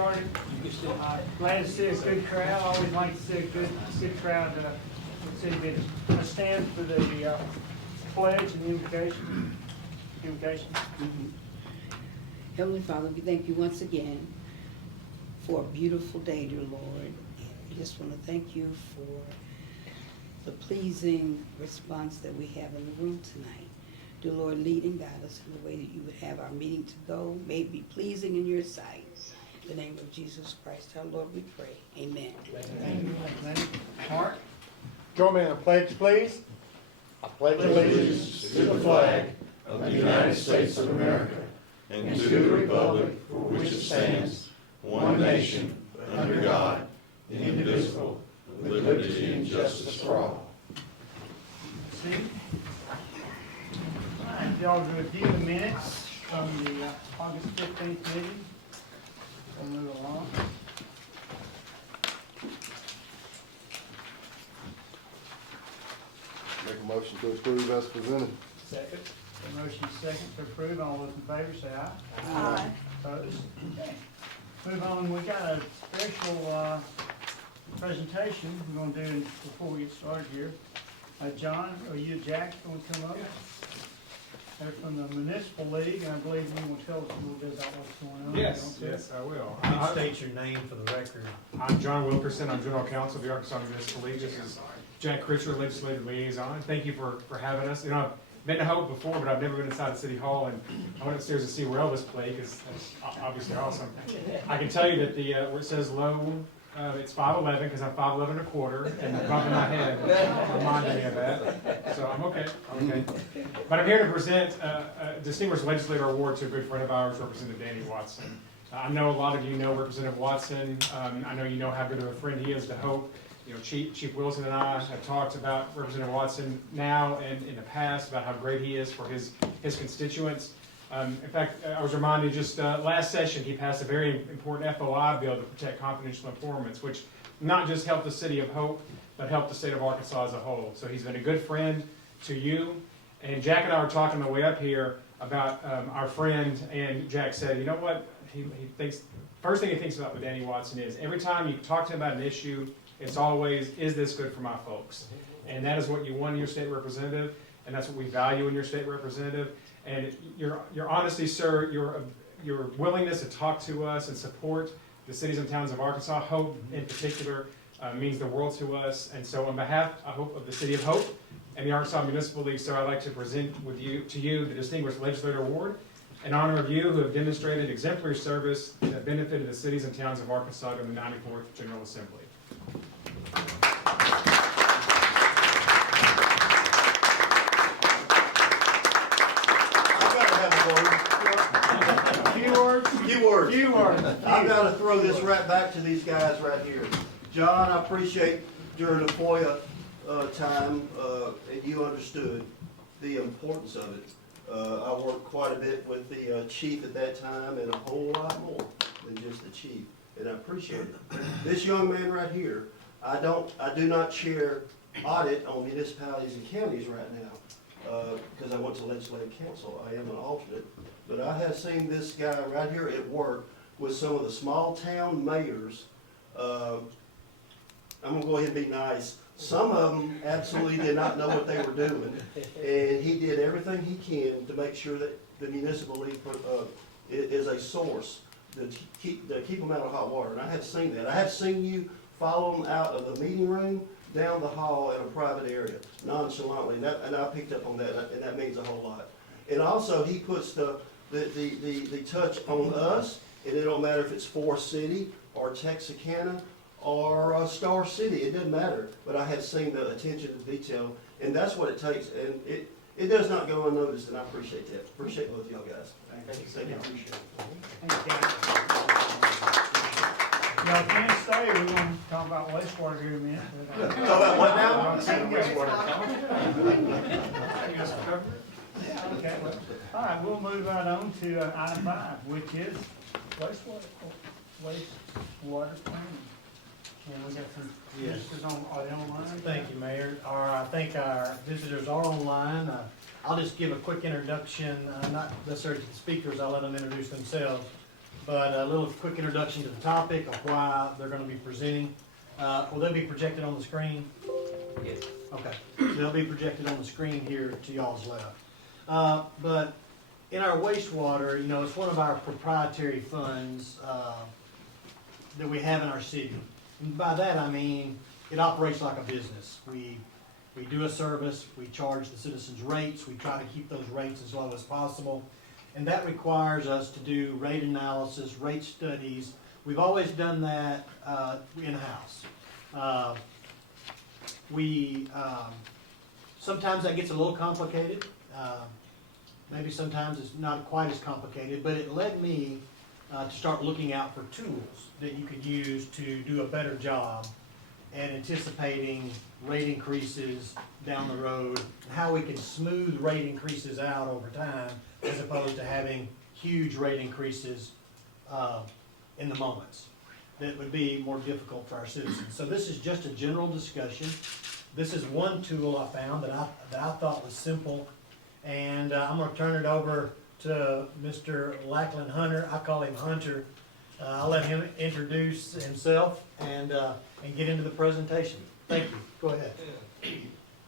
started. Glad to see a good crowd. Always like to see a good crowd. Let's see, get a stand for the pledge and the invocation. Heavenly Father, we thank you once again for a beautiful day, dear Lord. We just want to thank you for the pleasing response that we have in the room tonight. Dear Lord, lead and guide us in the way that you would have our meeting to go. May it be pleasing in your sight. In the name of Jesus Christ, our Lord, we pray. Amen. Amen. Mark? Join me in a pledge, please. I pledge allegiance to the flag of the United States of America and to the republic for which it stands, one nation, under God, indivisible, with liberty and justice for all. See? All right, y'all review the minutes from the August 15th meeting. We'll move along. Make a motion to approve as presented. Second. A motion second to approve. All those in favor say aye. Aye. Opposed? Okay. Move on. We got a special presentation we're going to do before we get started here. John, or you, Jack, going to come up? They're from the Municipal League, and I believe you will tell us a little bit about what's going on. Yes, Okay. yes, I will. Please state your name for the record. I'm John Wilkerson. I'm General Counsel of the Arkansas Municipal League. This is Jack Critcher, Legislative Liaison. Thank you for having us. You know, I've been to Hope before, but I've never been inside the City Hall, and I went upstairs to see where Elvis played, because that's obviously awesome. I can tell you that the where it says low, it's 5'11", because I'm 5'11 and a quarter, and the bump in my head reminded me of that. So I'm okay. But I'm here to present a Distinguished Legislator Award to a good friend of ours, Representative Danny Watson. I know a lot of you know Representative Watson. I know you know how good of a friend he is to Hope. You know, Chief Wilson and I have talked about Representative Watson now and in the past about how great he is for his constituents. In fact, I was reminded just last session he passed a very important FOI bill to protect confidential informants, which not just helped the city of Hope, but helped the state of Arkansas as a whole. So he's been a good friend to you. And Jack and I were talking on the way up here about our friend, and Jack said, you know what, he thinks, first thing he thinks about with Danny Watson is every time you talk to him about an issue, it's always, is this good for my folks? And that is what you want in your state representative, and that's what we value in your state representative. And your honesty, sir, your willingness to talk to us and support the cities and towns of Arkansas, Hope in particular, means the world to us. And so on behalf, I hope, of the City of Hope and the Arkansas Municipal League, sir, I'd like to present to you the Distinguished Legislator Award in honor of you who have demonstrated exemplary service that benefited the cities and towns of Arkansas during the 94th General Assembly. Few words. I've got to throw this right back to these guys right here. John, I appreciate during the FOIA time, and you understood the importance of it. I worked quite a bit with the chief at that time, and a whole lot more than just the chief, and I appreciate it. This young man right here, I do not chair audit on municipalities and counties right now, because I went to legislative council. I am an alternate. But I have seen this guy right here at work with some of the small town mayors. I'm gonna go ahead and be nice. Some of them absolutely did not know what they were doing. And he did everything he can to make sure that the municipal league is a source to keep them out of hot water. And I have seen that. I have seen you follow them out of the meeting room, down the hall in a private area, nonchalantly. And I picked up on that, and that means a whole lot. And also, he puts the touch on us, and it don't matter if it's Forest City or Texarkana or Star City, it doesn't matter. But I have seen the attention to detail, and that's what it takes, and it does not go unnoticed, and I appreciate that. Appreciate both of y'all guys. Thank you. Appreciate it. Y'all can't stay, we're going to talk about wastewater here in a minute. Talk about what now? Yeah, okay. All right, we'll move right on to item 5, which is wastewater planning. And we got some visitors are they online? Thank you, Mayor. I think our visitors are online. I'll just give a quick introduction, not necessarily to the speakers, I'll let them introduce themselves. but a little quick introduction to the topic of why they're gonna be presenting. Will they be projected on the screen? Yes. Okay, they'll be projected on the screen here to y'all's left. But in our wastewater, you know, it's one of our proprietary funds that we have in our city. And by that, I mean, it operates like a business. We do a service, we charge the citizens rates, we try to keep those rates as low as possible. And that requires us to do rate analysis, rate studies. We've always done that in-house. Sometimes that gets a little complicated. Maybe sometimes it's not quite as complicated, but it led me to start looking out for tools that you could use to do a better job at anticipating rate increases down the road, and how we can smooth rate increases out over time, as opposed to having huge rate increases in the moments. That would be more difficult for our citizens. So this is just a general discussion. This is one tool I found that I thought was simple, and I'm gonna turn it over to Mr. Lackland Hunter. I call him Hunter. I'll let him introduce himself and get into the presentation. Thank you. Go ahead.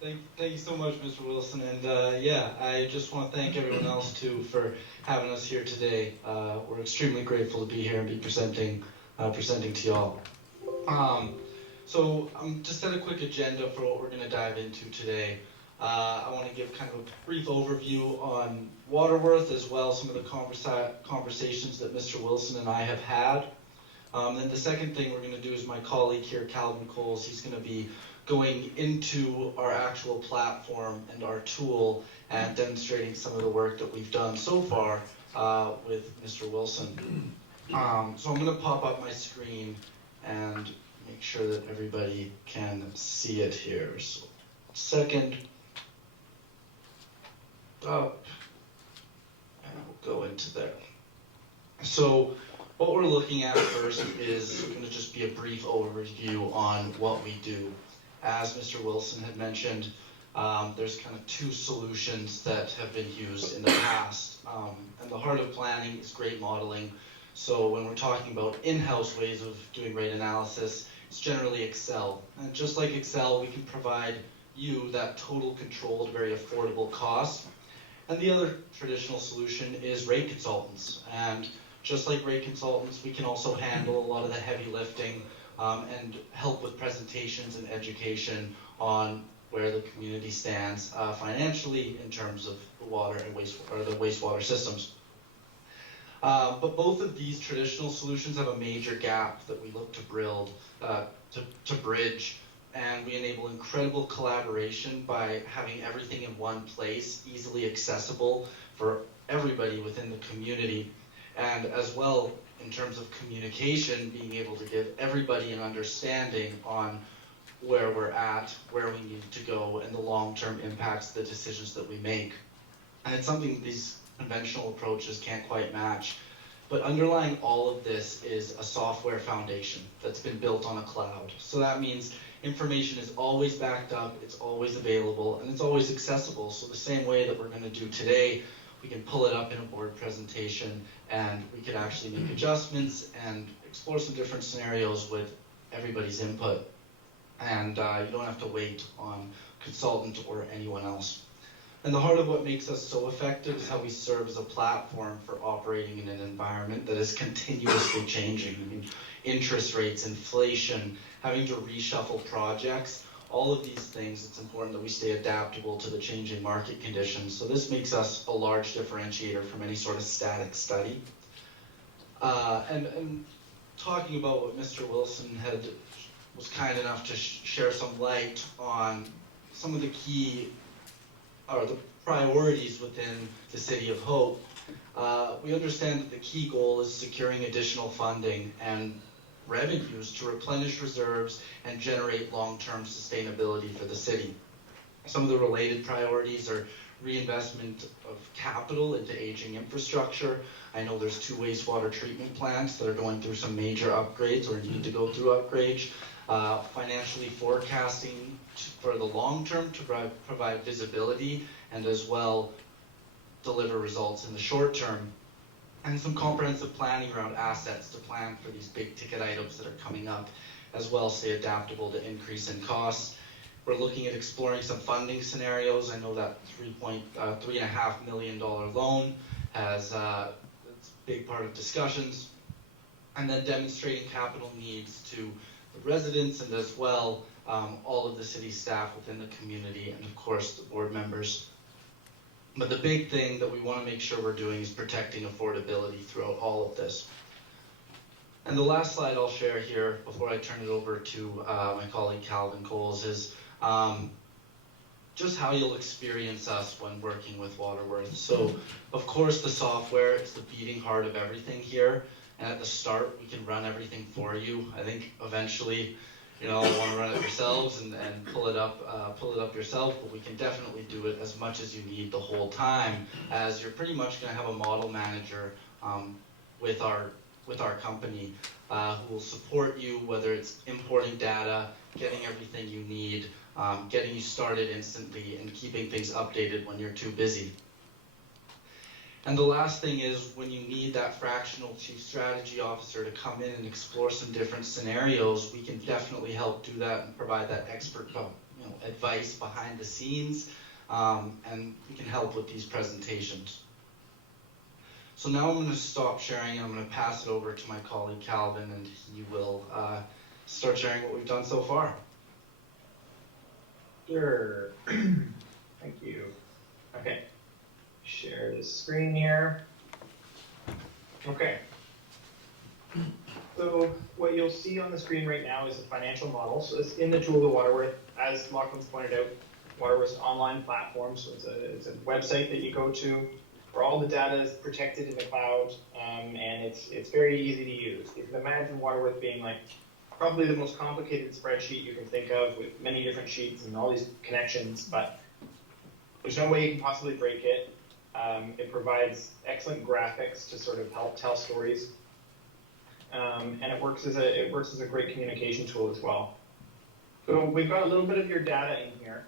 Thank you so much, Mr. Wilson. And I just want to thank everyone else too for having us here today. We're extremely grateful to be here and be presenting to y'all. So just set a quick agenda for what we're going to dive into today. I want to give kind of a brief overview on Waterworth, as well as some of the conversations that Mr. Wilson and I have had. Then the second thing we're going to do is my colleague here, Calvin Coles, he's going to be going into our actual platform and our tool and demonstrating some of the work that we've done so far with Mr. Wilson. So I'm going to pop up my screen and make sure that everybody can see it here. So, second. Up, and we'll go into there. So what we're looking at first is going to just be a brief overview on what we do. As Mr. Wilson had mentioned, there's kind of two solutions that have been used in the past. And the heart of planning is great modeling. So when we're talking about in-house ways of doing rate analysis, it's generally Excel. And just like Excel, we can provide you that total control at a very affordable cost. And the other traditional solution is rate consultants. And just like rate consultants, we can also handle a lot of the heavy lifting and help with presentations and education on where the community stands financially in terms of the water and wastewater systems. But both of these traditional solutions have a major gap that we look to bridge. And we enable incredible collaboration by having everything in one place, easily accessible for everybody within the community. And as well, in terms of communication, being able to give everybody an understanding on where we're at, where we need to go, and the long-term impacts of the decisions that we make. And it's something these conventional approaches can't quite match. But underlying all of this is a software foundation that's been built on a cloud. So that means information is always backed up, it's always available, and it's always accessible. So the same way that we're going to do today, we can pull it up in a board presentation, and we could actually make adjustments and explore some different scenarios with everybody's input. And you don't have to wait on a consultant or anyone else. And the heart of what makes us so effective is how we serve as a platform for operating in an environment that is continuously changing. I mean, interest rates, inflation, having to reshuffle projects, all of these things, it's important that we stay adaptable to the changing market conditions. So this makes us a large differentiator from any sort of static study. And talking about what Mr. Wilson was kind enough to share some light on some of the key or the priorities within the City of Hope. We understand that the key goal is securing additional funding and revenues to replenish reserves and generate long-term sustainability for the city. Some of the related priorities are reinvestment of capital into aging infrastructure. I know there's 2 wastewater treatment plants that are going through some major upgrades or need to go through upgrades. Financially forecasting for the long term to provide visibility and as well deliver results in the short term. and some comprehensive planning around assets to plan for these big ticket items that are coming up, as well as stay adaptable to increase in costs. We're looking at exploring some funding scenarios. I know that $3.5 million loan has it's a big part of discussions, and then demonstrating capital needs to the residents and as well all of the city staff within the community, and of course the board members. But the big thing that we want to make sure we're doing is protecting affordability throughout all of this. And the last slide I'll share here before I turn it over to my colleague Calvin Coles is just how you'll experience us when working with Waterworth. So, of course, the software is the beating heart of everything here. And at the start, we can run everything for you. I think eventually, you know, want to run it yourselves and pull it up yourself, but we can definitely do it as much as you need the whole time, as you're pretty much going to have a model manager with our company who will support you, whether it's importing data, getting everything you need, getting you started instantly, and keeping things updated when you're too busy. And the last thing is, when you need that fractional chief strategy officer to come in and explore some different scenarios, we can definitely help do that and provide that expert advice behind the scenes, and we can help with these presentations. So now I'm going to stop sharing and I'm going to pass it over to my colleague Calvin, and he will start sharing what we've done so far. Sure. Thank you. Okay. Share the screen here. Okay. So what you'll see on the screen right now is a financial model. So it's in the tool of Waterworth. As Lachlan's pointed out, Waterworth's online platform. So it's a website that you go to where all the data is protected in the cloud, and it's very easy to use. You can imagine Waterworth being like probably the most complicated spreadsheet you can think of, with many different sheets and all these connections, but there's no way you can possibly break it. It provides excellent graphics to sort of help tell stories, and it works as a great communication tool as well. So we've got a little bit of your data in here,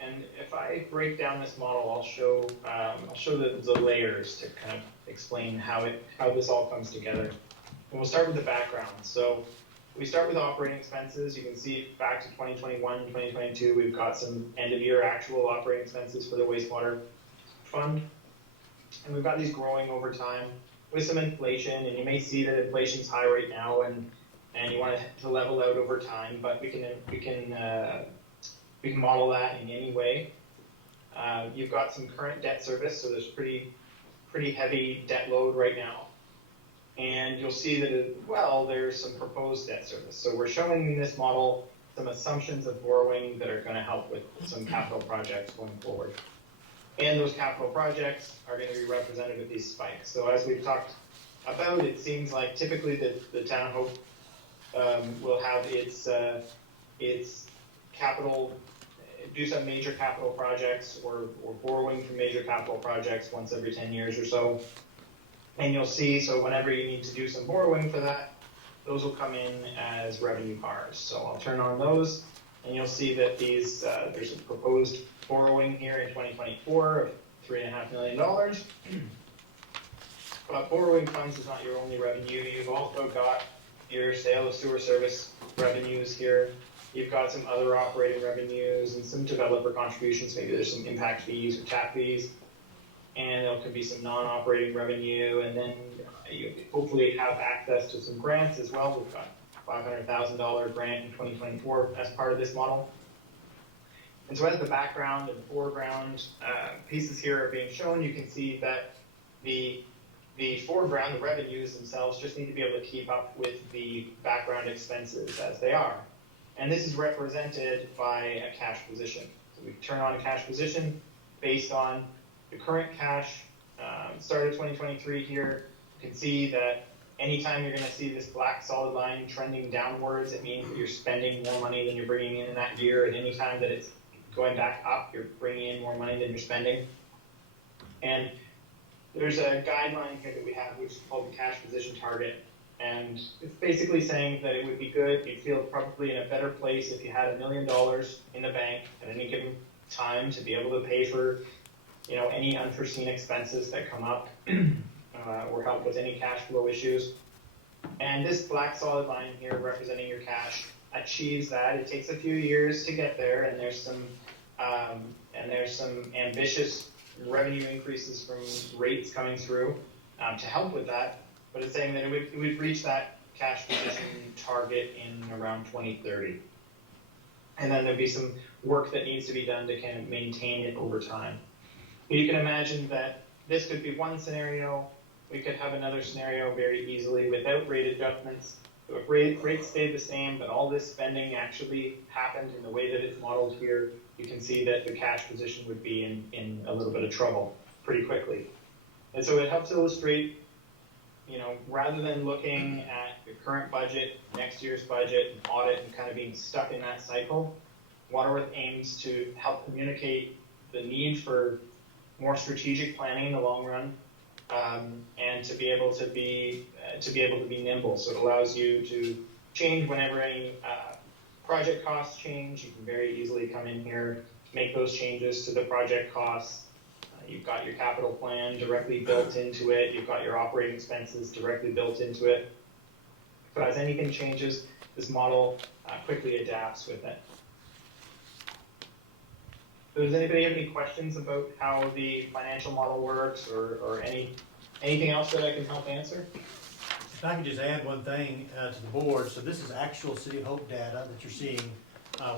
and if I break down this model, I'll show the layers to kind of explain how this all comes together. And we'll start with the background. So we start with operating expenses. You can see back to 2021, 2022, we've got some end-of-year actual operating expenses for the wastewater fund. And we've got these growing over time with some inflation, and you may see that inflation's high right now, and you want it to level out over time, but we can model that in any way. You've got some current debt service, so there's pretty heavy debt load right now. And you'll see that as well, there's some proposed debt service. So we're showing in this model some assumptions of borrowing that are going to help with some capital projects going forward. And those capital projects are going to be represented with these spikes. So as we've talked about, it seems like typically the Town of Hope will have its capital, do some major capital projects or borrowing from major capital projects once every 10 years or so. And you'll see, so whenever you need to do some borrowing for that, those will come in as revenue bars. So I'll turn on those, and you'll see that these there's a proposed borrowing here in 2024 of $3.5 million. But borrowing funds is not your only revenue. You've also got your sale of sewer service revenues here. You've got some other operating revenues and some developer contributions. Maybe there's some impact fees or tap fees. And there could be some non-operating revenue, and then you hopefully have access to some grants as well. We've got a $500,000 grant in 2024 as part of this model. And so as the background and foreground pieces here are being shown, you can see that the foreground, the revenues themselves, just need to be able to keep up with the background expenses as they are. And this is represented by a cash position. So we turn on a cash position based on the current cash, start of 2023 here. You can see that anytime you're going to see this black solid line trending downwards, it means that you're spending more money than you're bringing in that year. And any time that it's going back up, you're bringing in more money than you're spending. And there's a guideline here that we have, which is called the cash position target. And it's basically saying that it would be good, you'd feel probably in a better place if you had $1 million in the bank at any given time to be able to pay for any unforeseen expenses that come up. or help with any cash flow issues. And this black solid line here representing your cash achieves that. It takes a few years to get there, and there's some ambitious revenue increases from rates coming through to help with that. But it's saying that it would reach that cash position target in around 2030. And then there'd be some work that needs to be done to kind of maintain it over time. You can imagine that this could be one scenario. We could have another scenario very easily without rate adjustments. So if rates stayed the same, but all this spending actually happened in the way that it's modeled here, you can see that the cash position would be in a little bit of trouble pretty quickly. And so it helps illustrate, you know, rather than looking at your current budget, next year's budget, and audit, and kind of being stuck in that cycle, Waterworth aims to help communicate the need for more strategic planning in the long run, and to be able to be nimble. So it allows you to change whenever any project costs change. You can very easily come in here, make those changes to the project costs. You've got your capital plan directly built into it. You've got your operating expenses directly built into it. But as anything changes, this model quickly adapts with it. So does anybody have any questions about how the financial model works, or anything else that I can help answer? If I could just add one thing to the board. So this is actual City of Hope data that you're seeing.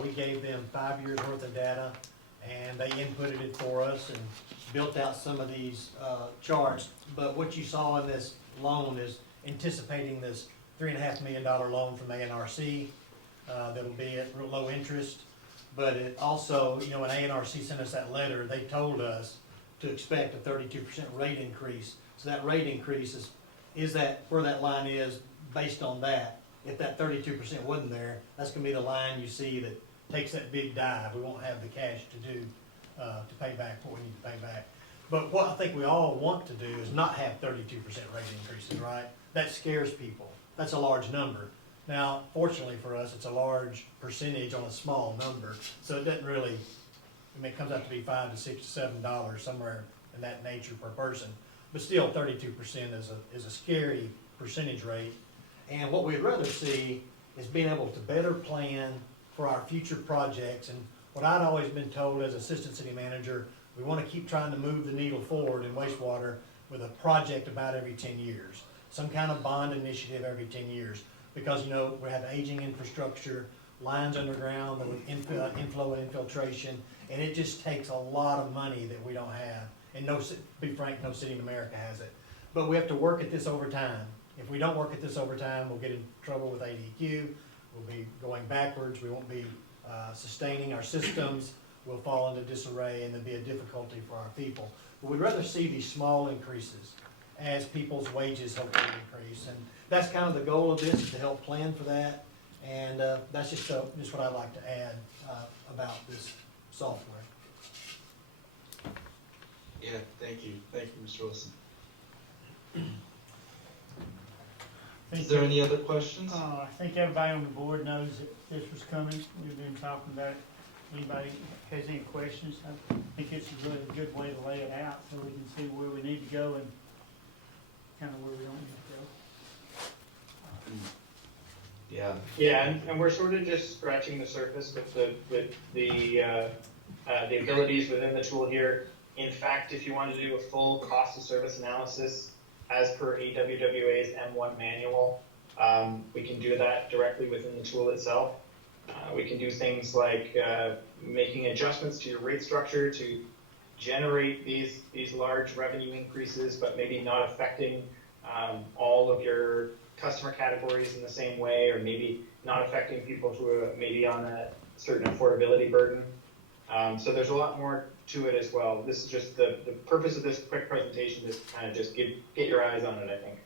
We gave them 5 years worth of data, and they inputted it for us and built out some of these charts. But what you saw in this loan is anticipating this $3.5 million loan from ANRC that'll be at real low interest. But it also, you know, when ANRC sent us that letter, they told us to expect a 32% rate increase. So that rate increase is that where that line is based on that. If that 32% wasn't there, that's gonna be the line you see that takes that big dive. We won't have the cash to do, to pay back what we need to pay back. But what I think we all want to do is not have 32% rate increases, right? That scares people. That's a large number. Now, fortunately for us, it's a large percentage on a small number, so it doesn't really, I mean, it comes out to be $5 to $6 to $7, somewhere in that nature per person. But still, 32% is a scary percentage rate. And what we'd rather see is being able to better plan for our future projects. And what I'd always been told as assistant city manager, we want to keep trying to move the needle forward in wastewater with a project about every 10 years. Some kind of bond initiative every 10 years. Because, you know, we have aging infrastructure, lines underground with inflow and infiltration, and it just takes a lot of money that we don't have. And to be frank, no city in America has it. But we have to work at this over time. If we don't work at this over time, we'll get in trouble with ADQ, we'll be going backwards, we won't be sustaining our systems, we'll fall into disarray, and there'll be a difficulty for our people. But we'd rather see these small increases as people's wages hopefully increase. And that's kind of the goal of this, is to help plan for that. And that's just what I'd like to add about this software. Yeah, thank you, Mr. Wilson. Is there any other questions? I think everybody on the board knows that this was coming. We've been talking about it. Anybody has any questions? I think it's a really good way to lay it out so we can see where we need to go and kind of where we don't need to go. Yeah. And we're sort of just scratching the surface with the abilities within the tool here. In fact, if you want to do a full cost of service analysis as per AWWA's M1 manual, we can do that directly within the tool itself. We can do things like making adjustments to your rate structure to generate these large revenue increases, but maybe not affecting all of your customer categories in the same way, or maybe not affecting people who are maybe on a certain affordability burden. So there's a lot more to it as well. This is just the purpose of this quick presentation, is kind of just get your eyes on it, I think.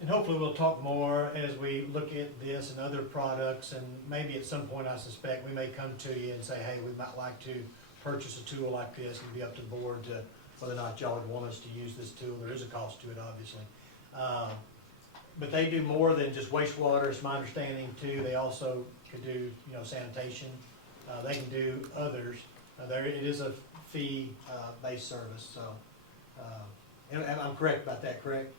And hopefully we'll talk more as we look at this and other products, and maybe at some point I suspect we may come to you and say, hey, we might like to purchase a tool like this, and be up to the board to whether or not y'all would want us to use this tool. There is a cost to it, obviously. But they do more than just wastewater, it's my understanding too. They also could do, you know, sanitation. They can do others. It is a fee-based service, so And I'm correct about that, correct?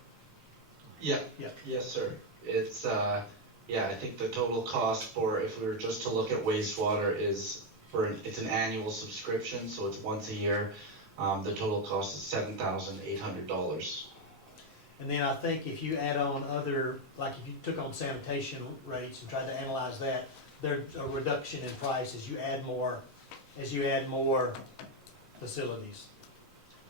Yeah. Yeah. Yes, sir. It's, yeah, I think the total cost for, if we were just to look at wastewater is it's an annual subscription, so it's once a year. The total cost is $7,800. And then I think if you add on other, like if you took on sanitation rates and tried to analyze that, there's a reduction in price as you add more facilities.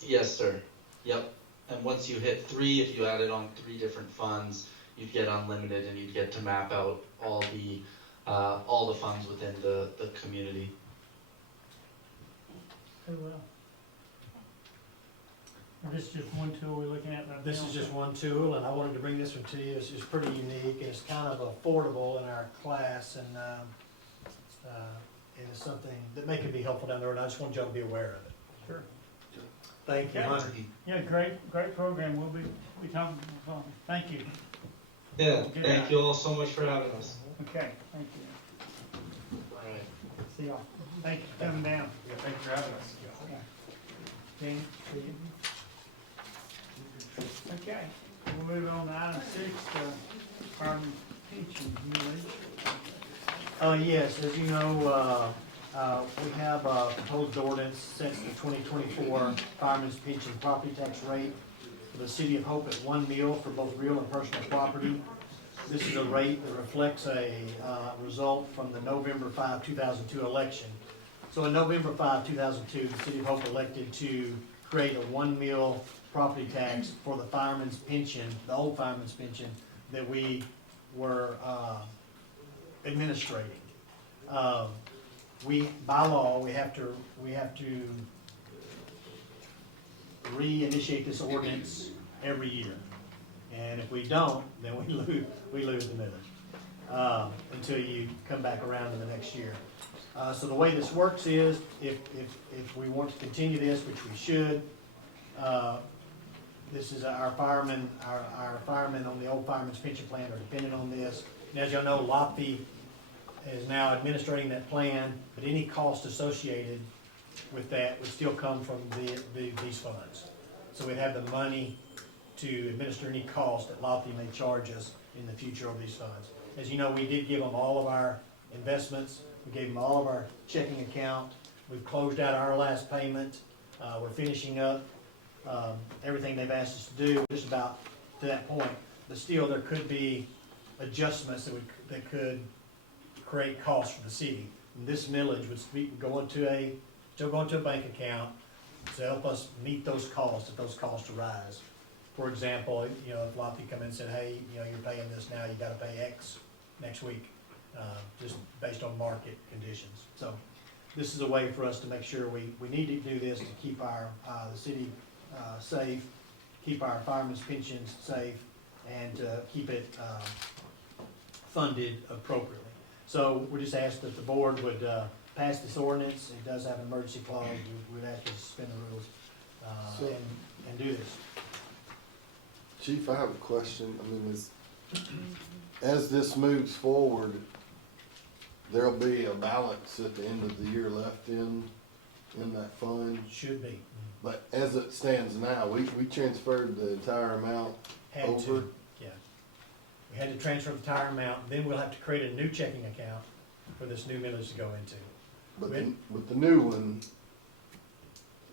Yes, sir. Yep. And once you hit 3, if you added on 3 different funds, you'd get unlimited, and you'd get to map out all the funds within the community. Okay, well. This is just one tool we're looking at right now. This is just one tool, and I wanted to bring this one to you. It's pretty unique, and it's kind of affordable in our class, and it's something that may could be helpful down the road. I just want y'all to be aware of it. Sure. Thank you, Okay. Hunter. Yeah, great program. We'll be talking. Thank you. Yeah, Good thank night. you all so much for having us. Okay, thank you. All right. See y'all. Thank you for coming down. Yeah, thanks for having us. Jane, see you. Okay, we'll move on to item 6, fireman pension millage. Yes, as you know, we have a proposed ordinance sets the 2024 fireman's pension property tax rate for the city of Hope at 1 mil for both real and personal property. This is a rate that reflects a result from the November 5, 2002 election. So in November 5, 2002, the city of Hope elected to create a 1 mil property tax for the fireman's pension, the old fireman's pension that we were administrating. By law, we have to reinitiate this ordinance every year. And if we don't, then we lose the millage until you come back around in the next year. So the way this works is, if we want to continue this, which we should, this is our firemen on the old fireman's pension plan are dependent on this. And as y'all know, LOPFI is now administrating that plan, but any cost associated with that would still come from these funds. So we'd have the money to administer any cost that LOPFI may charge us in the future over these funds. As you know, we did give them all of our investments. We gave them all of our checking account. We've closed out our last payment. We're finishing up everything they've asked us to do, just about to that point. But still, there could be adjustments that could create costs for the city. And this millage would still go into a bank account to help us meet those costs if those costs arise. For example, if LOPFI come in and said, hey, you're paying this now, you gotta pay X next week, just based on market conditions. So this is a way for us to make sure we need to do this to keep the city safe, keep our firemen's pensions safe, and to keep it funded appropriately. So we just asked that the board would pass this ordinance. It does have an emergency clause. We would ask you to suspend the rules and do this. Chief, I have a question. I mean, as this moves forward, there'll be a balance at the end of the year left in that fund. Should be. But as it stands now, we transferred the entire amount Had over. to, yeah. We had to transfer the entire amount, then we'll have to create a new checking account for this new millage to go into. But with the new one,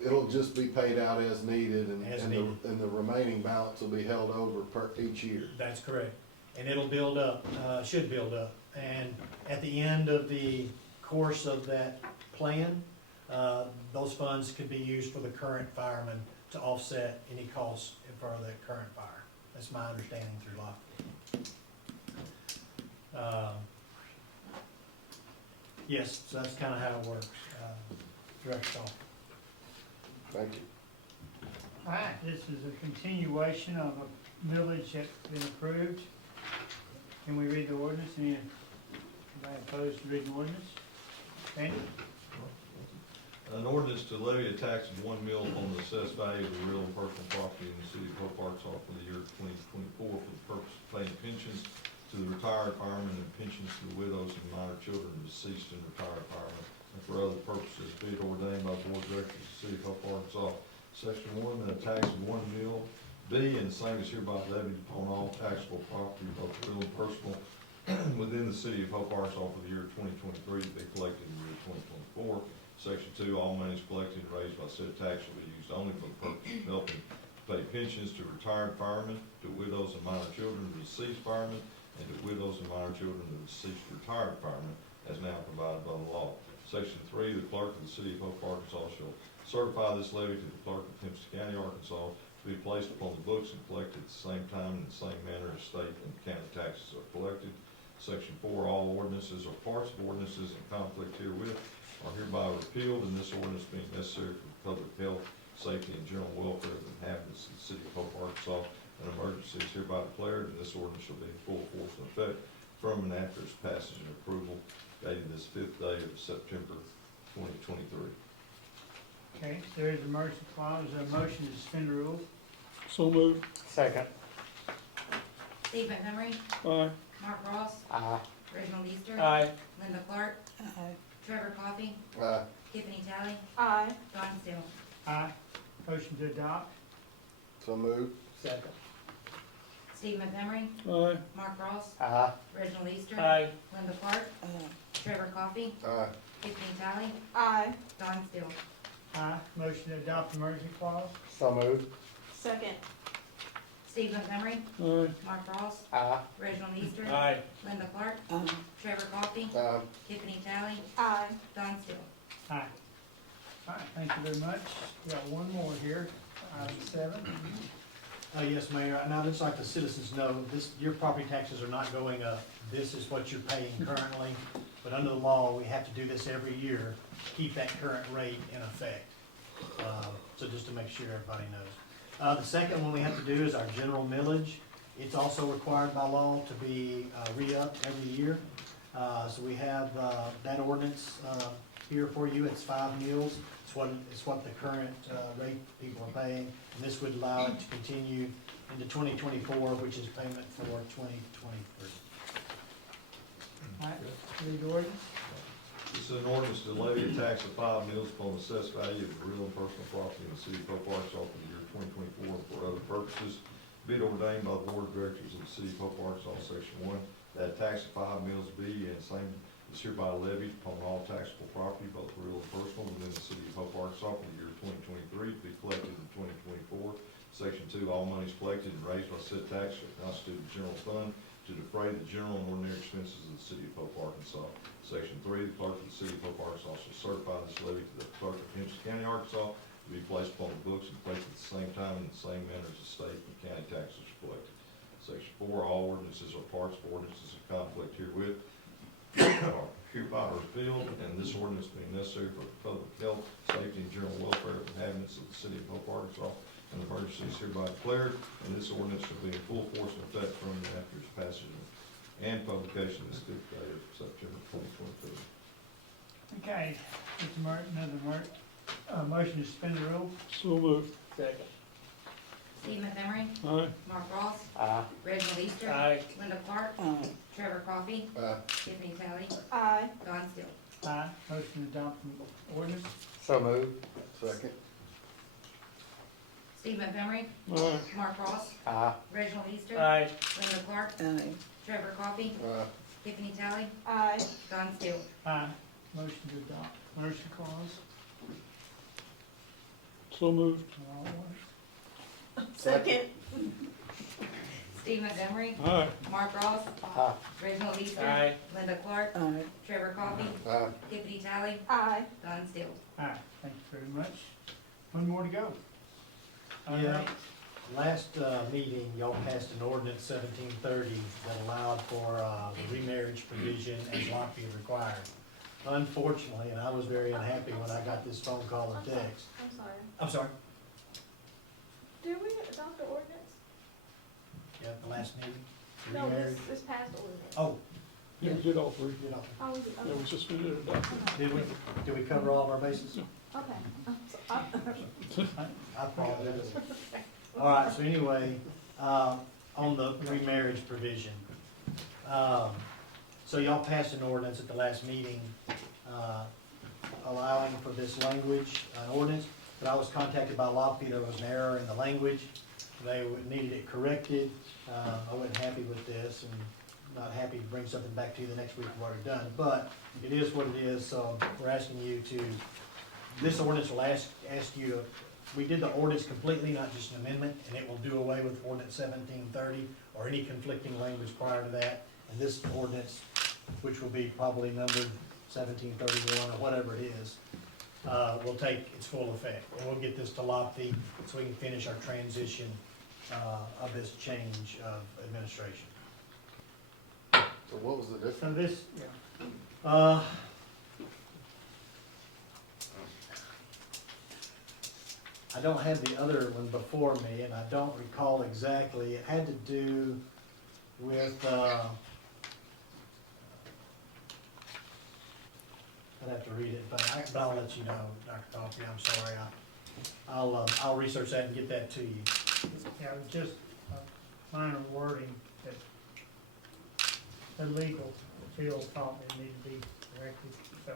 it'll just be paid out as needed, and the remaining balance will be held over each year. That's correct. And it'll build up, should build up. And at the end of the course of that plan, those funds could be used for the current firemen to offset any costs for the current fire. That's my understanding through LOPFI. Yes, so that's kind of how it works. Director Shaw. Thank you. All right, this is a continuation of a millage that's been approved. Can we read the ordinance? Anybody opposed to reading the ordinance? Randy? An ordinance to levy a tax of 1 mil on the assessed value of the real and personal property in the city of Hope, Arkansas for the year 2024 for the purpose of paying pensions to the retired firemen and pensions to the widows and minor children of deceased and retired firemen, and for other purposes, be it ordained by the board of directors of the city of Hope, Arkansas, Section 1, a tax of 1 mil. B, and the same is hereby levied upon all taxable property, both real and personal, within the city of Hope, Arkansas for the year 2023 to be collected in the year 2024. Section 2, all monies collected and raised by said tax will be used only for the purpose of helping pay pensions to retired firemen, to widows and minor children of deceased firemen, and to widows and minor children of deceased retired firemen, as now provided by the law. Section 3, the clerk of the city of Hope, Arkansas shall certify this levy to the clerk of Hempstead County, Arkansas, to be placed upon the books and collected at the same time in the same manner as state and county taxes are collected. Section 4, all ordinances or parts of ordinances in conflict herewith are hereby repealed, and this ordinance being necessary for the public health, safety, and general welfare of the inhabitants of the city of Hope, Arkansas, an emergency is hereby declared, and this ordinance shall be in full force and effect from and after its passage and approval dated this 5th day of September 2023. Okay, there is a emergency clause, a motion to suspend the rules. So moved. Second. Steve Montgomery, Aye. Mark Ross, Aye. Reginald Easter, Aye. Linda Clark, Aye. Trevor Coffey, Aye. Tiffany Talley, Aye. Don Still. Aye. Motion to adopt. So moved. Second. Steve Montgomery, Aye. Mark Ross, Aye. Reginald Easter, Aye. Linda Clark, Aye. Trevor Coffey, Aye. Tiffany Talley, Aye. Don Still. Aye. Motion to adopt emergency clause. So moved. Second. Steve Montgomery, Aye. Mark Ross, Aye. Reginald Easter, Aye. Linda Clark, Aye. Trevor Coffey, Aye. Tiffany Talley, Aye. Don Still. Aye. All right, thank you very much. We got one more here, item 7. Yes, Mayor, and I'd just like the citizens to know, your property taxes are not going up. This is what you're paying currently, but under the law, we have to do this every year, to keep that current rate in effect. So just to make sure everybody knows. The second one we have to do is our general millage. It's also required by law to be re-upped every year. So we have that ordinance here for you. It's 5 mills. It's what the current rate people are paying. And this would allow it to continue into 2024, which is payment for 2023. All right, read the ordinance. This is an ordinance to levy a tax of 5 mills upon the assessed value of real and personal property in the city of Hope, Arkansas for the year 2024 and for other purposes. Be it ordained by the Board of Directors of the city of Hope, Arkansas, Section 1, that tax of 5 mills be and same is hereby levied upon all taxable property, both real and personal, within the city of Hope, Arkansas for the year 2023 to be collected in 2024. Section 2, all monies collected and raised by said tax shall constitute a general fund to defray the general and ordinary expenses of the city of Hope, Arkansas. Section 3, the clerk of the city of Hope, Arkansas shall certify this levy to the clerk of Hempstead County, Arkansas, to be placed upon the books and collected at the same time in the same manner as the state and county taxes are collected. Section 4, all ordinances or parts of ordinances in conflict herewith are hereby repealed, and this ordinance being necessary for the public health, safety, and general welfare of the inhabitants of the city of Hope, Arkansas, an emergency is hereby declared, and this ordinance shall be in full force and effect from and after its passage and publication this 5th day of September 2022. Okay, it's motion to suspend the rules. So moved. Second. Steve Montgomery, Aye. Mark Ross, Aye. Reginald Easter, Aye. Linda Clark, Aye. Trevor Coffey, Aye. Tiffany Talley, Aye. Don Still. Aye. Motion to adopt the ordinance. So moved. Second. Steve Montgomery, Aye. Mark Ross, Aye. Reginald Easter, Aye. Linda Clark, Aye. Trevor Coffey, Aye. Tiffany Talley, Aye. Don Still. Aye. Motion to adopt emergency clause. So moved. All right. Second. Steve Montgomery, Aye. Mark Ross, Aye. Reginald Easter, Aye. Linda Clark, Aye. Trevor Coffey, Aye. Tiffany Talley, Aye. Don Still. Aye. Thank you very much. One more to go. All Yeah. right. Last meeting, y'all passed an ordinance 1730 that allowed for the remarriage provision as Lockheed required. Unfortunately, and I was very unhappy when I got this phone call or text. I'm sorry. I'm sorry. Did we adopt the ordinance? Yeah, the last meeting. No, Remarriage. this past ordinance. Oh, Yeah, we did all three. you know, Oh, was it? Yeah, we just did it. did we cover all of our bases? Okay. I apologize. All right, so anyway, on the remarriage provision. So y'all passed an ordinance at the last meeting, allowing for this language, an ordinance. but I was contacted by Lofty, there was an error in the language. They needed it corrected. I wasn't happy with this and not happy to bring something back to you the next week we've already done, but it is what it is, so we're asking you to, this ordinance will ask you to, we did the ordinance completely, not just an amendment, and it will do away with ordinance 1730 or any conflicting language prior to that. And this ordinance, which will be probably numbered 1731 or whatever it is, will take its full effect. And we'll get this to Lofty so we can finish our transition of this change of administration. So what was the difference? So this, yeah. I don't have the other one before me, and I don't recall exactly. It had to do with, I'd have to read it, but I'll let you know, Dr. Coffey, I'm sorry. I'll research that and get that to you. Yeah, it was just a minor wording that the legal field thought it needed to be corrected, so.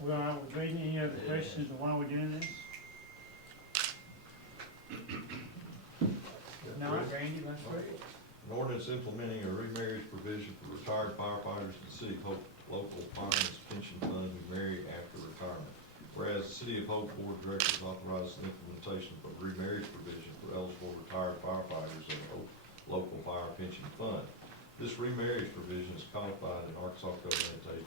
We're gonna, reading any other questions on why we're doing this? No, Randy, let's read it. An ordinance implementing a remarriage provision for retired firefighters in the City of Hope Local Fireman's Pension Fund who marry after retirement. Whereas the City of Hope Board of Directors authorizes the implementation of a remarriage provision for eligible retired firefighters in the Hope Local Fire Pension Fund. This remarriage provision is codified in Arkansas Code Annotated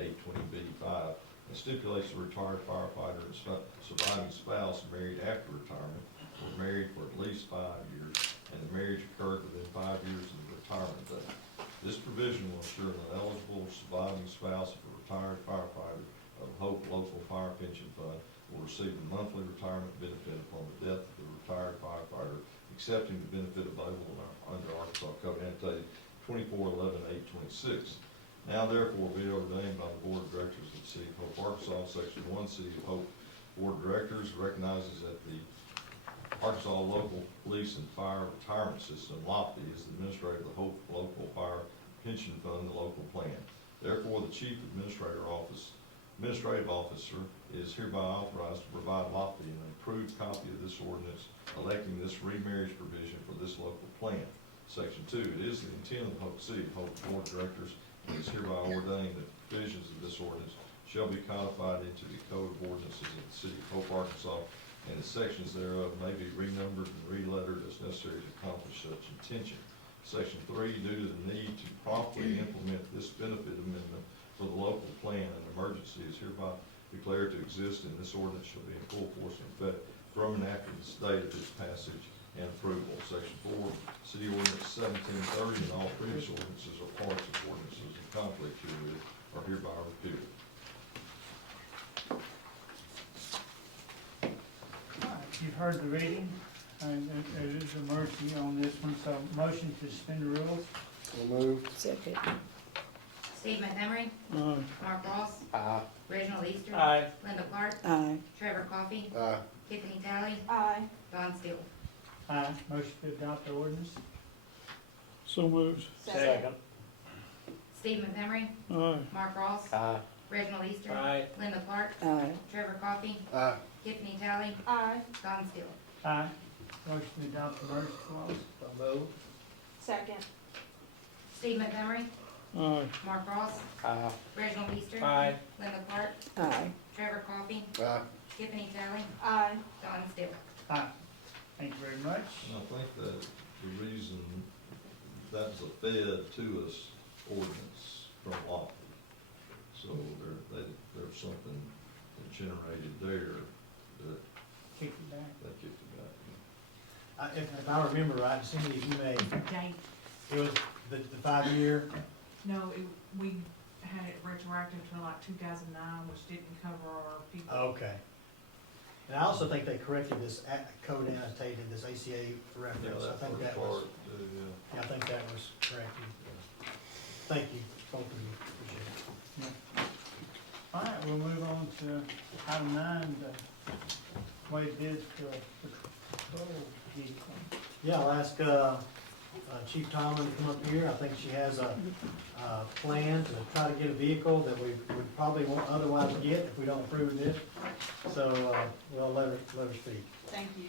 2411-820B5 and stipulates the retired firefighter and surviving spouse married after retirement were married for at least 5 years, and the marriage occurred within 5 years of the retirement date. This provision will ensure an eligible surviving spouse of a retired firefighter of Hope Local Fire Pension Fund will receive a monthly retirement benefit upon the death of the retired firefighter, accepting the benefit available under Arkansas Code Annotated 2411-826. Now therefore be ordained by the Board of Directors of the City of Hope, Arkansas, Section 1, City of Hope Board of Directors recognizes that the Arkansas Local Police and Fire Retirement System, LOPTI, is the administrator of the Hope Local Fire Pension Fund, the local plan. Therefore, the Chief Administrative Officer is hereby authorized to provide LOPTI an approved copy of this ordinance, electing this remarriage provision for this local plan. Section 2, it is the intent of the Hope City of Hope Board of Directors, and is hereby ordained that provisions of this ordinance shall be codified into the Code of Ordinances of the City of Hope, Arkansas, and the sections thereof may be renumbered and relettered as necessary to accomplish such intention. Section 3, due to the need to promptly implement this benefit amendment for the local plan, an emergency is hereby declared to exist, and this ordinance shall be in full force and effect from and after the date of its passage and approval. Section 4, City Ordinance 1730 and all previous ordinances or parts of ordinances in conflict herewith are hereby repealed. You've heard the reading, and there is a mercy on this one, so motion to suspend the rules. So moved. Second. Steve Montgomery. Mark Ross. Aye. Reginald Easter. Aye. Linda Clark. Aye. Trevor Coffey. Aye. Tiffany Talley. Aye. Don Steele. Aye. Motion to adopt the ordinance. So moved. Second. Steve Montgomery. Aye. Mark Ross. Aye. Reginald Easter. Aye. Linda Clark. Aye. Trevor Coffey. Aye. Tiffany Talley. Aye. Don Steele. Aye. Motion to adopt the mercy clause. So moved. Second. Steve Montgomery. Aye. Mark Ross. Aye. Reginald Easter. Aye. Linda Clark. Aye. Trevor Coffey. Aye. Tiffany Talley. Aye. Don Steele. Aye. Thank you very much. And I think that the reason that's a fed to us ordinance from Lofty. So there's something that generated there that Kick it back. kicked it back. If I remember right, Cindy, you may, Date. it was the 5-year, No, we had it retroactive to like 2009, which didn't cover our people. okay. And I also think they corrected this code annotated, this ACA reference. I think that was, yeah, I think that was corrected. Thank you, both of you, appreciate it. All right, we'll move on to item 9, the waive bids for patrol vehicle. Yeah, I'll ask Chief Tomlin to come up here. I think she has a plan to try to get a vehicle that we would probably won't otherwise get if we don't approve this. So, we'll let her speak. Thank you.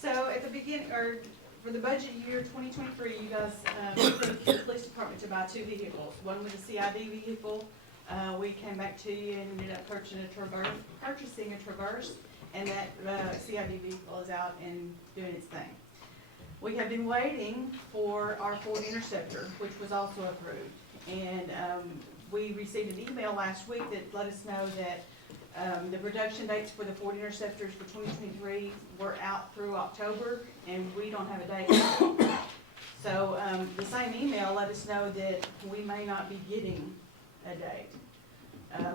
So at the beginning, or for the budget year 2023, you guys approved the police department to buy 2 vehicles. One was a CID vehicle. We came back to you and ended up purchasing a Traverse, and that CID vehicle is out and doing its thing. We have been waiting for our Ford Interceptor, which was also approved. And we received an email last week that let us know that the production dates for the Ford Interceptors for 2023 were out through October, and we don't have a date. So the same email let us know that we may not be getting a date.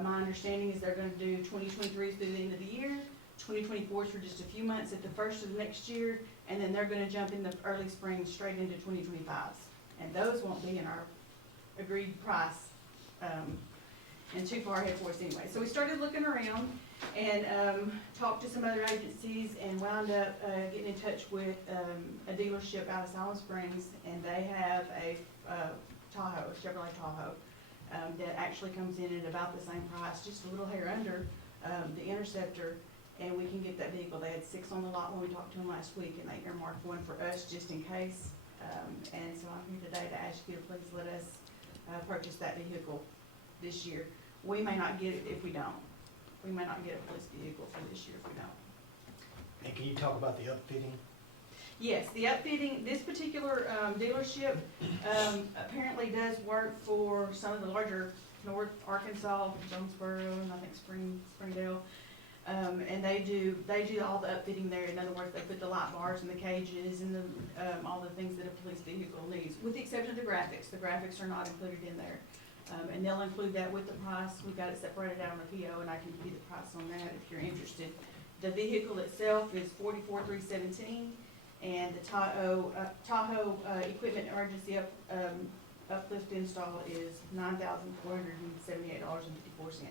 My understanding is they're gonna do 2023 through the end of the year, 2024 for just a few months at the first of the next year, and then they're gonna jump in the early spring straight into 2025. And those won't be in our agreed price, and too far ahead for us anyway. So we started looking around and talked to some other agencies and wound up getting in touch with a dealership out of Silent Springs, and they have a Tahoe, a Chevrolet Tahoe, that actually comes in at about the same price, just a little hair under the Interceptor, and we can get that vehicle. They had 6 on the lot when we talked to them last week, and they earmarked one for us just in case. And so I'm here today to ask you to please let us purchase that vehicle this year. We may not get it if we don't. We may not get a police vehicle for this year if we don't. And can you talk about the upfitting? Yes, the upfitting, this particular dealership apparently does work for some of the larger North Arkansas, Jonesboro, and I think Springdale. And they do all the upfitting there. In other words, they put the light bars and the cages and all the things that a police vehicle needs, with the exception of the graphics. The graphics are not included in there. And they'll include that with the price. We've got it separated out on the PO, and I can give you the price on that if you're interested. The vehicle itself is $44,317, and the Tahoe equipment emergency uplift install is $9,478.54.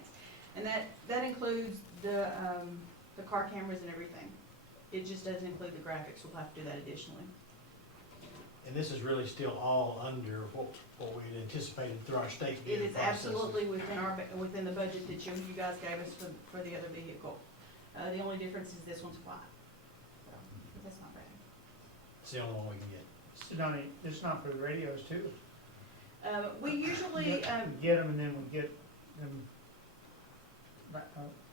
And that includes the car cameras and everything. It just doesn't include the graphics. We'll have to do that additionally. And this is really still all under what we had anticipated through our state It bid is processes. absolutely within the budget that you guys gave us for the other vehicle. The only difference is this one's white. So, but that's not bad. It's the only one we can get. So Donnie, it's not for the radios too? We usually, We get them and then we get them,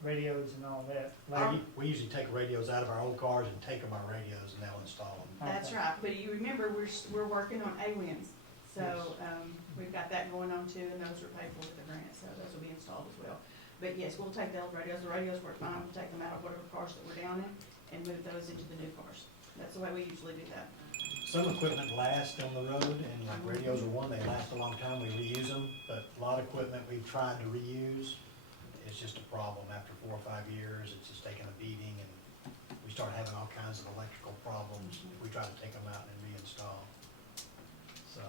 radios and all that. We usually take radios out of our old cars and take them our radios and they'll install them. that's right, but you remember, we're working on A-Wins. So, we've got that going on too, and those are paid for with the grant, so those will be installed as well. But yes, we'll take the old radios. The radios work fine. We'll take them out of whatever cars that we're down in and move those into the new cars. That's the way we usually do that. Some equipment lasts on the road, and like radios are one, they last a long time, we reuse them, but a lot of equipment we've tried to reuse, it's just a problem. After 4 or 5 years, it's just taking a beating, and we start having all kinds of electrical problems if we try to take them out and reinstall. So,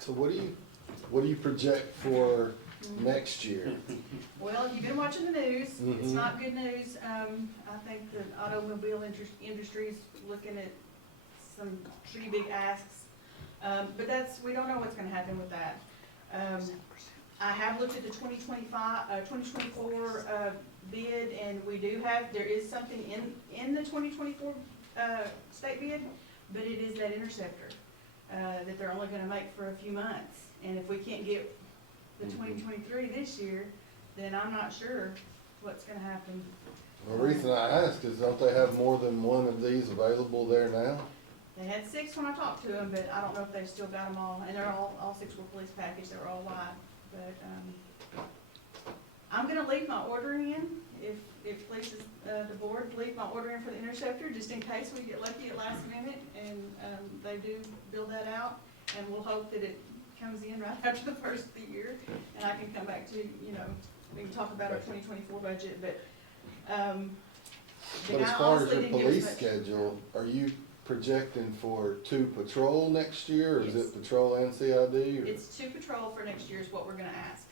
So what do you project for next year? Well, you've been watching the news. It's Mhm. not good news. I think the automobile industry is looking at some pretty big asks. But we don't know what's gonna happen with that. I have looked at the 2024 bid, and there is something in the 2024 state bid, but it is that Interceptor that they're only gonna make for a few months. And if we can't get the 2023 this year, then I'm not sure what's gonna happen. The reason I ask is don't they have more than one of these available there now? They had 6 when I talked to them, but I don't know if they've still got them all, and they're all 6 were police package, they were all white. But, I'm gonna leave my order in, if it pleases, the board, leave my order in for the Interceptor, just in case we get lucky at last minute, and, they do build that out, and we'll hope that it comes in right after the first of the year, and I can come back to, we can talk about our 2024 budget, but, But as far as your police schedule, are you projecting for 2 patrol next year, or is Yes. it patrol and CID? Or? It's 2 patrol for next year is what we're gonna ask.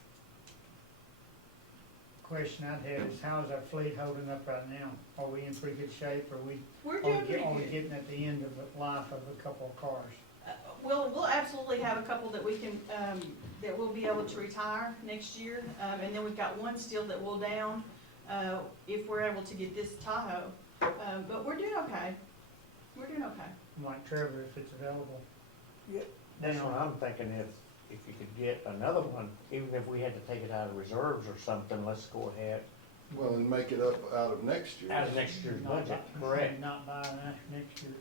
question I'd have is how is our fleet holding up right now? Are we in pretty good shape? We're Are doing we, pretty are we good. getting at the end of the life of a couple of cars? We'll absolutely have a couple that we can, that we'll be able to retire next year. And then we've got one still that will down, if we're able to get this Tahoe. But we're doing okay. We're doing okay. Like Trevor, if it's available. That's what I'm thinking, if you could get another one, even if we had to take it out of reserves or something, let's go ahead. Well, and make it up out of next year. Out of next year's Not budget, buy- correct. Not buying that next year.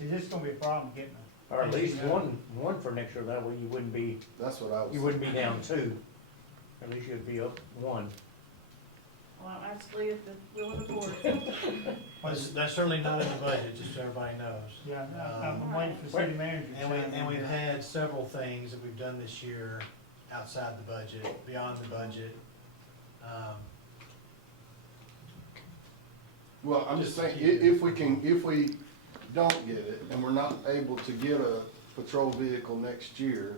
Is this gonna be a problem getting it? Or at least one for next year, that way you wouldn't be, That's what I was. you wouldn't be down two. At least you'd be up one. Well, absolutely, at the will of the board. That's certainly not in the budget, just so everybody knows. Yeah, I'm waiting for city manager to chime in And we've here. had several things that we've done this year outside the budget, beyond the budget. Well, I'm just saying, if we don't get it, and we're not able to get a patrol vehicle next year,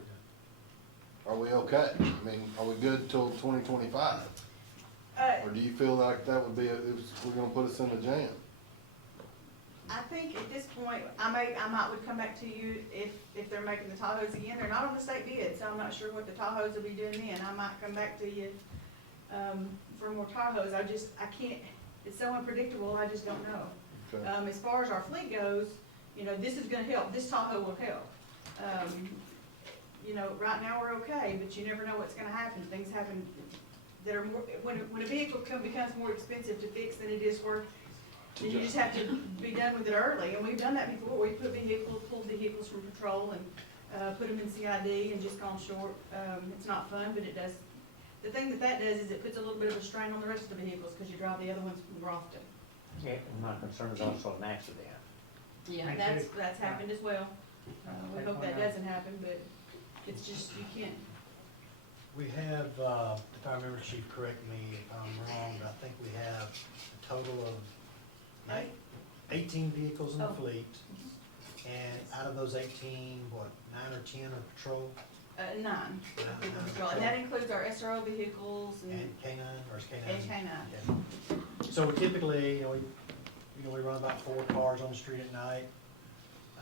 are we okay? I mean, are we good till 2025? Or do you feel like that would be, we're gonna put us in a jam? I think at this point, I might would come back to you if they're making the Tahoes again. They're not on the state bid, so I'm not sure what the Tahoes will be doing then. I might come back to you, for more Tahoes. I can't, it's so unpredictable, I just don't know. Okay. As far as our fleet goes, you know, this is gonna help, this Tahoe will help. You know, right now we're okay, but you never know what's gonna happen. Things happen that are more, when a vehicle becomes more expensive to fix than it is worth, then you just have to be done with it early, and we've done that before. We pulled vehicles from patrol and, put them in CID and just gone short. It's not fun, but it does, the thing that does is it puts a little bit of a strain on the rest of the vehicles, because you drive the other ones more often. Yeah, and my concern is also an accident. Yeah, Me that's happened as well. We hope that doesn't happen, but it's just, you can't. We have, if I remember, Chief, correct me if I'm wrong, but I think we have a total of 18 vehicles in the Oh. fleet. And out of those 18, what, 9 or 10 are patrol? 9. Nine Patrol. And that includes our SRO vehicles and And K-9, or is K-9? and K-9. Okay. So we typically, we run about 4 cars on the street at night.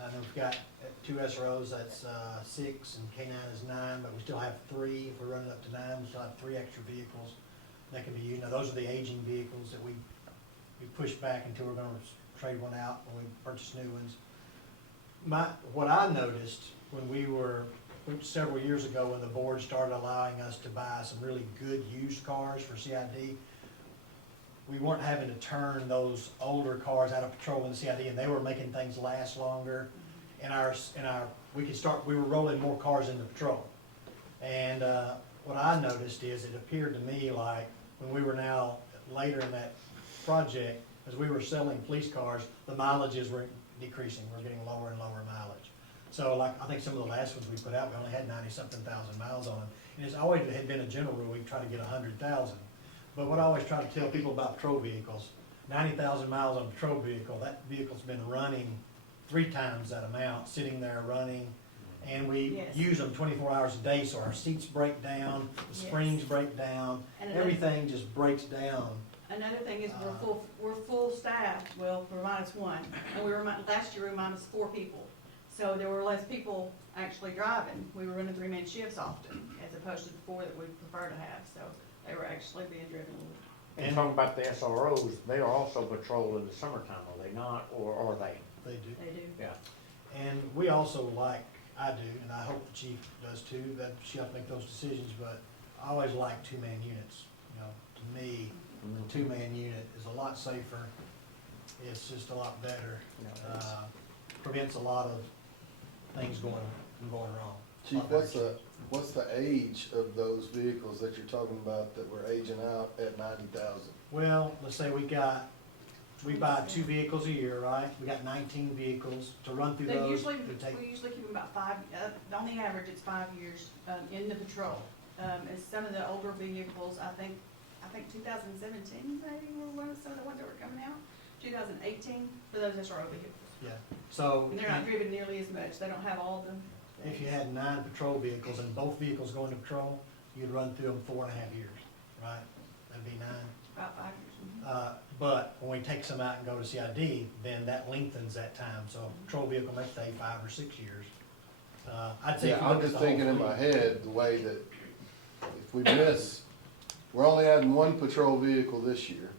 And then we've got 2 SROs, that's 6, and K-9 is 9, but we still have 3. If we're running up to 9, we still have 3 extra vehicles that can be used. Now, those are the aging vehicles that we push back until we're gonna trade one out when we purchase new ones. What I noticed when several years ago, when the board started allowing us to buy some really good used cars for CID, we weren't having to turn those older cars out of patrol in the CID, and they were making things last longer. We were rolling more cars into patrol. And what I noticed is it appeared to me like when we were now later in that project, as we were selling police cars, the mileages were decreasing. We're getting lower and lower mileage. So like, I think some of the last ones we put out, we only had 90-something thousand miles on them. And it's always had been a general rule, we try to get 100,000. But what I always try to tell people about patrol vehicles, 90,000 miles on a patrol vehicle, that vehicle's been running 3 times that amount, sitting there running. And we Yes. use them 24 hours a day, so our seats break down, the Yes. springs break down, And everything just breaks down. Another thing is we're full staffed, well, we're -1, and last year we were -4 people. So there were less people actually driving. We were running 3-man shifts often, as opposed to the 4 that we prefer to have, so they were actually being driven a little. And talking about the SROs, they are also patrol in the summertime, are they not, or are they? They do. They do. Yeah. And we also I do, and I hope the chief does too, that she'll have to make those decisions, but I always like 2-man units. You know, to me, a 2-man unit is a lot safer. It's just a lot better. Prevents a lot of things going wrong. Chief, what's the age of those vehicles that you're talking about that we're aging out at 90,000? Well, let's say we buy 2 vehicles a year, right? We got 19 vehicles to run through They those. usually, It'd take- we usually keep them about 5, on the average, it's 5 years, in the patrol. As some of the older vehicles, I think 2017 maybe were some of the ones that were coming out, 2018 for those SRO vehicles. Yeah, so. And they're not driven nearly as much, they don't have all the. If you had 9 patrol vehicles and both vehicles going to patrol, you'd run through them 4.5 years, right? that'd be 9. About 5 years. But when we take some out and go to CID, then that lengthens that time, so a patrol vehicle may stay 5 or 6 years. I'd say if Yeah, you I'm look at just the whole thinking in fleet- my head, the way that if we miss, we're only adding one patrol vehicle this year.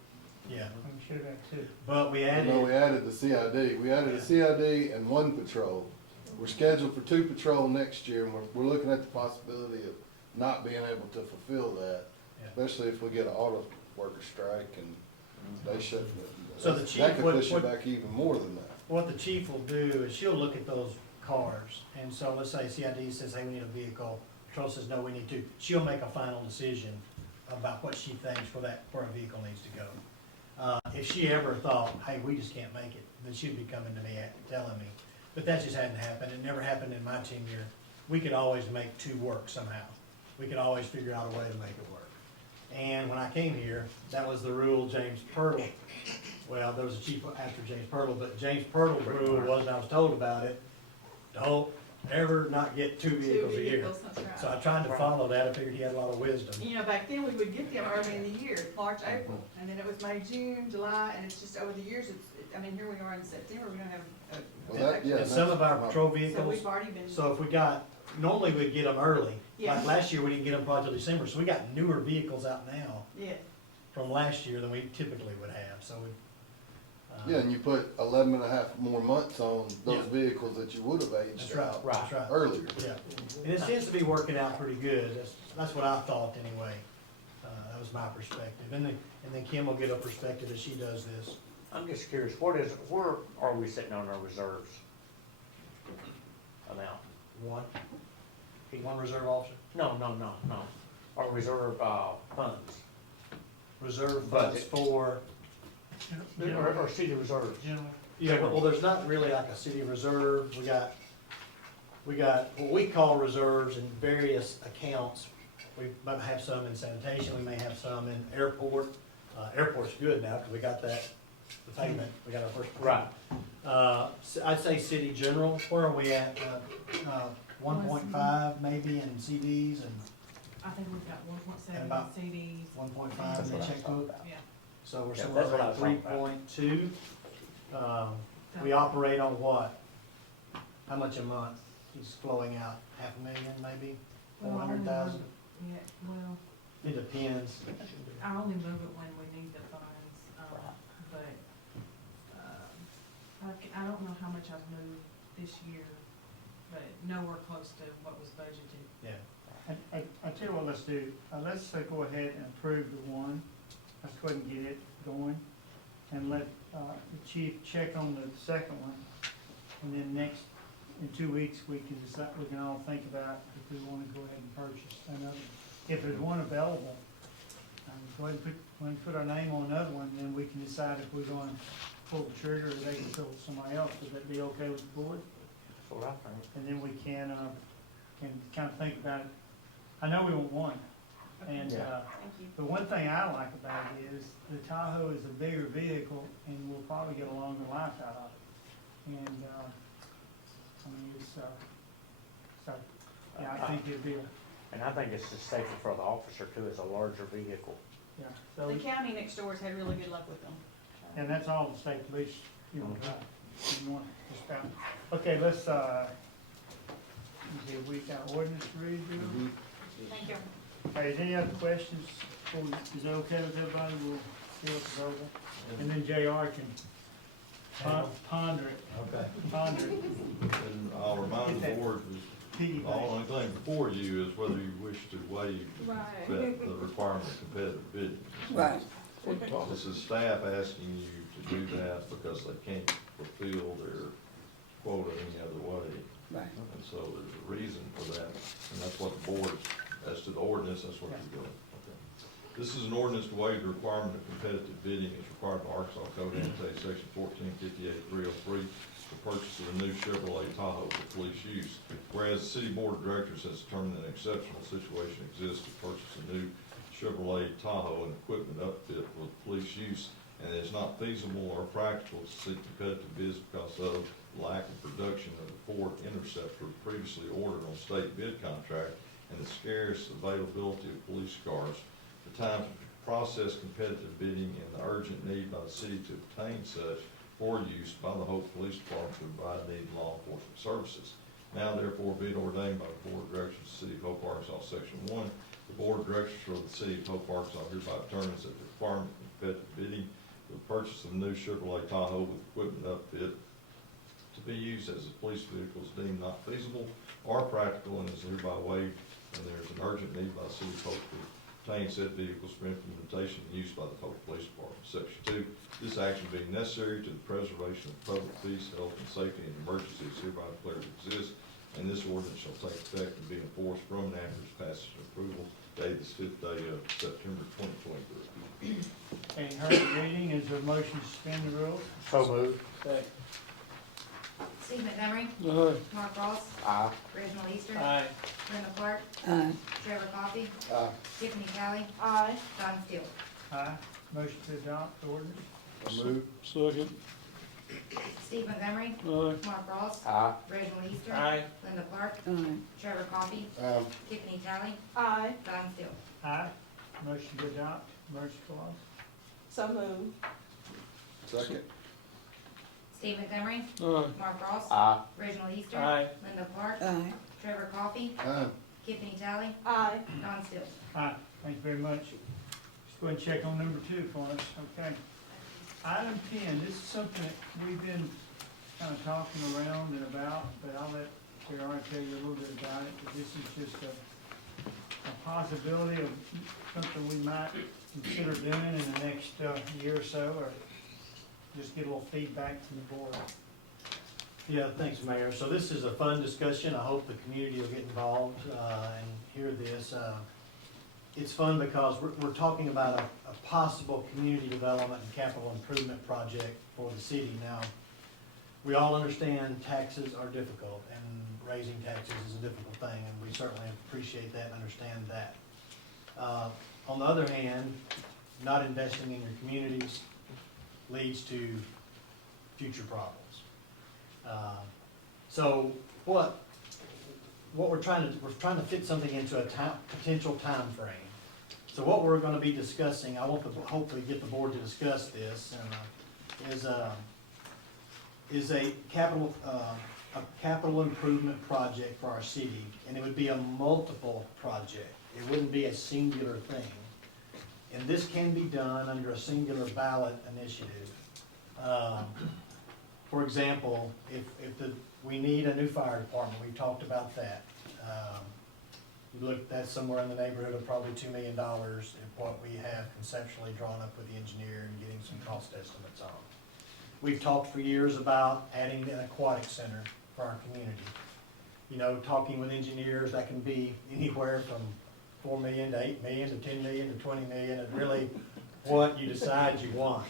Yeah, We should have had two. but we You added. know, we added the CID, we added a CID and one patrol. We're scheduled for 2 patrol next year, and we're looking at the possibility of not being able to fulfill that, Yeah. especially if we get an auto worker strike and they shut. So the chief That could would- push it would- back even more than that. What the chief will do is she'll look at those cars, and so let's say CID says, hey, we need a vehicle, patrol says, no, we need two. She'll make a final decision about what she thinks where a vehicle needs to go. If she ever thought, hey, we just can't make it, then she'd be coming to me telling me. But that just hadn't happened, it never happened in my tenure. We could always make 2 work somehow. We could always figure out a way to make it work. And when I came here, that was the rule James Pirtle, well, there was a chief after James Pirtle, but James Pirtle's rule was, and I was told about it, don't ever not get 2 vehicles a year. vehicles, that's right. So I tried to follow that, I figured he had a lot of wisdom. You know, back then, we would get them early in the year, March, April, and then it was May, June, July, and it's just over the years, I mean, here we are in September, we don't have a. Well, that- yeah, And some of our patrol So vehicles, we've already been. so if we got, normally we'd get them early. Yeah. Like last year, we didn't get them until December, so we got newer vehicles out now Yeah, from last year than we typically would have, so we. Yeah, and you put 11 and a half more months on those Yeah. vehicles that you would have That's aged right, out that's right. earlier. Yeah, and it seems to be working out pretty good, that's what I thought anyway. That was my perspective, and then Kim will get a perspective as she does this. I'm just curious, where are we sitting on our reserves amount? One reserve officer, No. Our reserve, funds, reserve funds Budget. for, or city reserves. General, yeah, well, there's not really like a city reserve, we got what we call reserves in various accounts. We might have some in sanitation, we may have some in airport, airport's good now, cause we got the payment, we got our first. Right. I'd say city general, where are we at, 1.5 maybe in CDs and I think we've got 1.7 And about- CDs. 1.5 in the That's what I checkbook, Yeah. so we're Yeah, somewhere that's what I around was talking about. 3.2. We operate on what? How much a month is flowing out, $500,000 maybe, Well, I only 400,000? move- Yeah, well, It depends. I only move it when we need the funds, but, I don't know how much I've moved this year, but nowhere close to what was budgeted. Yeah. I tell you what, let's do, let's go ahead and approve the one, let's go ahead and get it going, and let, the chief check on the second one, and then in 2 weeks, we can decide, we can all think about if we wanna go ahead and purchase another. If there's one available, go ahead and put our name on another one, then we can decide if we're gonna pull the trigger, or they can pull somebody else, would that be okay with the board? That's what I think. And then we can kind of think about it. I know we want one, and, Yeah. thank you. the one thing I like about it is the Tahoe is a bigger vehicle and we'll probably get a longer life out of it. And, I mean, so, yeah, I think it'd be, And I think it's just safer for the officer too, it's a larger vehicle. yeah. So, The county next door has had really good luck with them. and that's all the state police, you know, you want to just out. Okay, let's, we got ordinance to read, Bill? Thank you. Hey, is any other questions? Is it okay with everybody? We'll see what's over. And then JR can ponder it, Okay. ponder it. And I'll remind the board, the Piggyback. only thing before you is whether you wish to waive Right. the requirement of competitive bidding. Right. This is staff asking you to do that because they can't fulfill their quota any other way. Right. And so there's a reason for that, and that's what the board, as to the ordinance, that's what you're doing. Okay. This is an ordinance to waive the requirement of competitive bidding as required by Arkansas Code Annotated Section 1458-303 for purchase of a new Chevrolet Tahoe for police use. Whereas the City Board of Directors has determined an exceptional situation exists to purchase a new Chevrolet Tahoe and equipment outfit for police use, and it is not feasible or practical to seek competitive bids because of lack of production of the Ford Interceptor previously ordered on state bid contract and the scarce availability of police cars. The time to process competitive bidding and the urgent need by the city to obtain such for use by the Hope Police Department to provide needed law enforcement services. Now therefore be it ordained by the Board of Directors of the City of Hope, Arkansas, Section 1, the Board of Directors for the City of Hope, Arkansas hereby determines that the requirement of competitive bidding for the purchase of a new Chevrolet Tahoe with equipment upfit to be used as a police vehicle is deemed not feasible or practical and is hereby waived, and there is an urgent need by the City of Hope to obtain said vehicles for implementation and use by the Hope Police Department. Section 2, this action being necessary to the preservation of public peace, health, and safety in emergencies hereby declared to exist, and this ordinance shall take effect and be enforced from and after its passage and approval, dated this 5th day of September 2023. Okay, heard the reading, is there a motion to suspend the rules? So moved. Steve Montgomery. Mark Ross. Aye. Reginald Easter. Aye. Brenda Clark. Aye. Trevor Coffey. Aye. Tiffany Talley. Aye. Don Steele. Aye. Motion to adopt the ordinance? Second. Steve Montgomery. Mark Ross. Aye. Reginald Easter. Aye. Linda Clark. Aye. Trevor Coffey. Aye. Tiffany Talley. Aye. Don Steele. Aye. Motion to adopt emergency clause? So moved. Second. Steve Montgomery. Mark Ross. Aye. Reginald Easter. Aye. Linda Clark. Aye. Trevor Coffey. Aye. Tiffany Talley. Aye. Don Steele. Aye. Thank you very much. Just go ahead and check on number 2 for us, okay? Item 10, this is something that we've been kind of talking around and about, but I'll let Terry tell you a little bit about it, but this is just a possibility of something we might consider doing in the next year or so, or just get a little feedback from the board. Yeah, thanks, Mayor. So this is a fun discussion. I hope the community will get involved and hear this. It's fun because we're talking about a possible community development and capital improvement project for the city. Now, we all understand taxes are difficult, and raising taxes is a difficult thing, and we certainly appreciate that and understand that. On the other hand, not investing in your communities leads to future problems. So what we're trying to fit something into a potential time frame. So what we're going to be discussing, I want to hopefully get the board to discuss this, is a capital improvement project for our city, and it would be a multiple project. It wouldn't be a singular thing. And this can be done under a singular ballot initiative. For example, if we need a new fire department, we've talked about that. You look, that's somewhere in the neighborhood of probably $2 million is what we have conceptually drawn up with the engineer and getting some cost estimates on. We've talked for years about adding an aquatic center for our community. You know, talking with engineers, that can be anywhere from $4 million to $8 million to $10 million to $20 million, and really what you decide you want.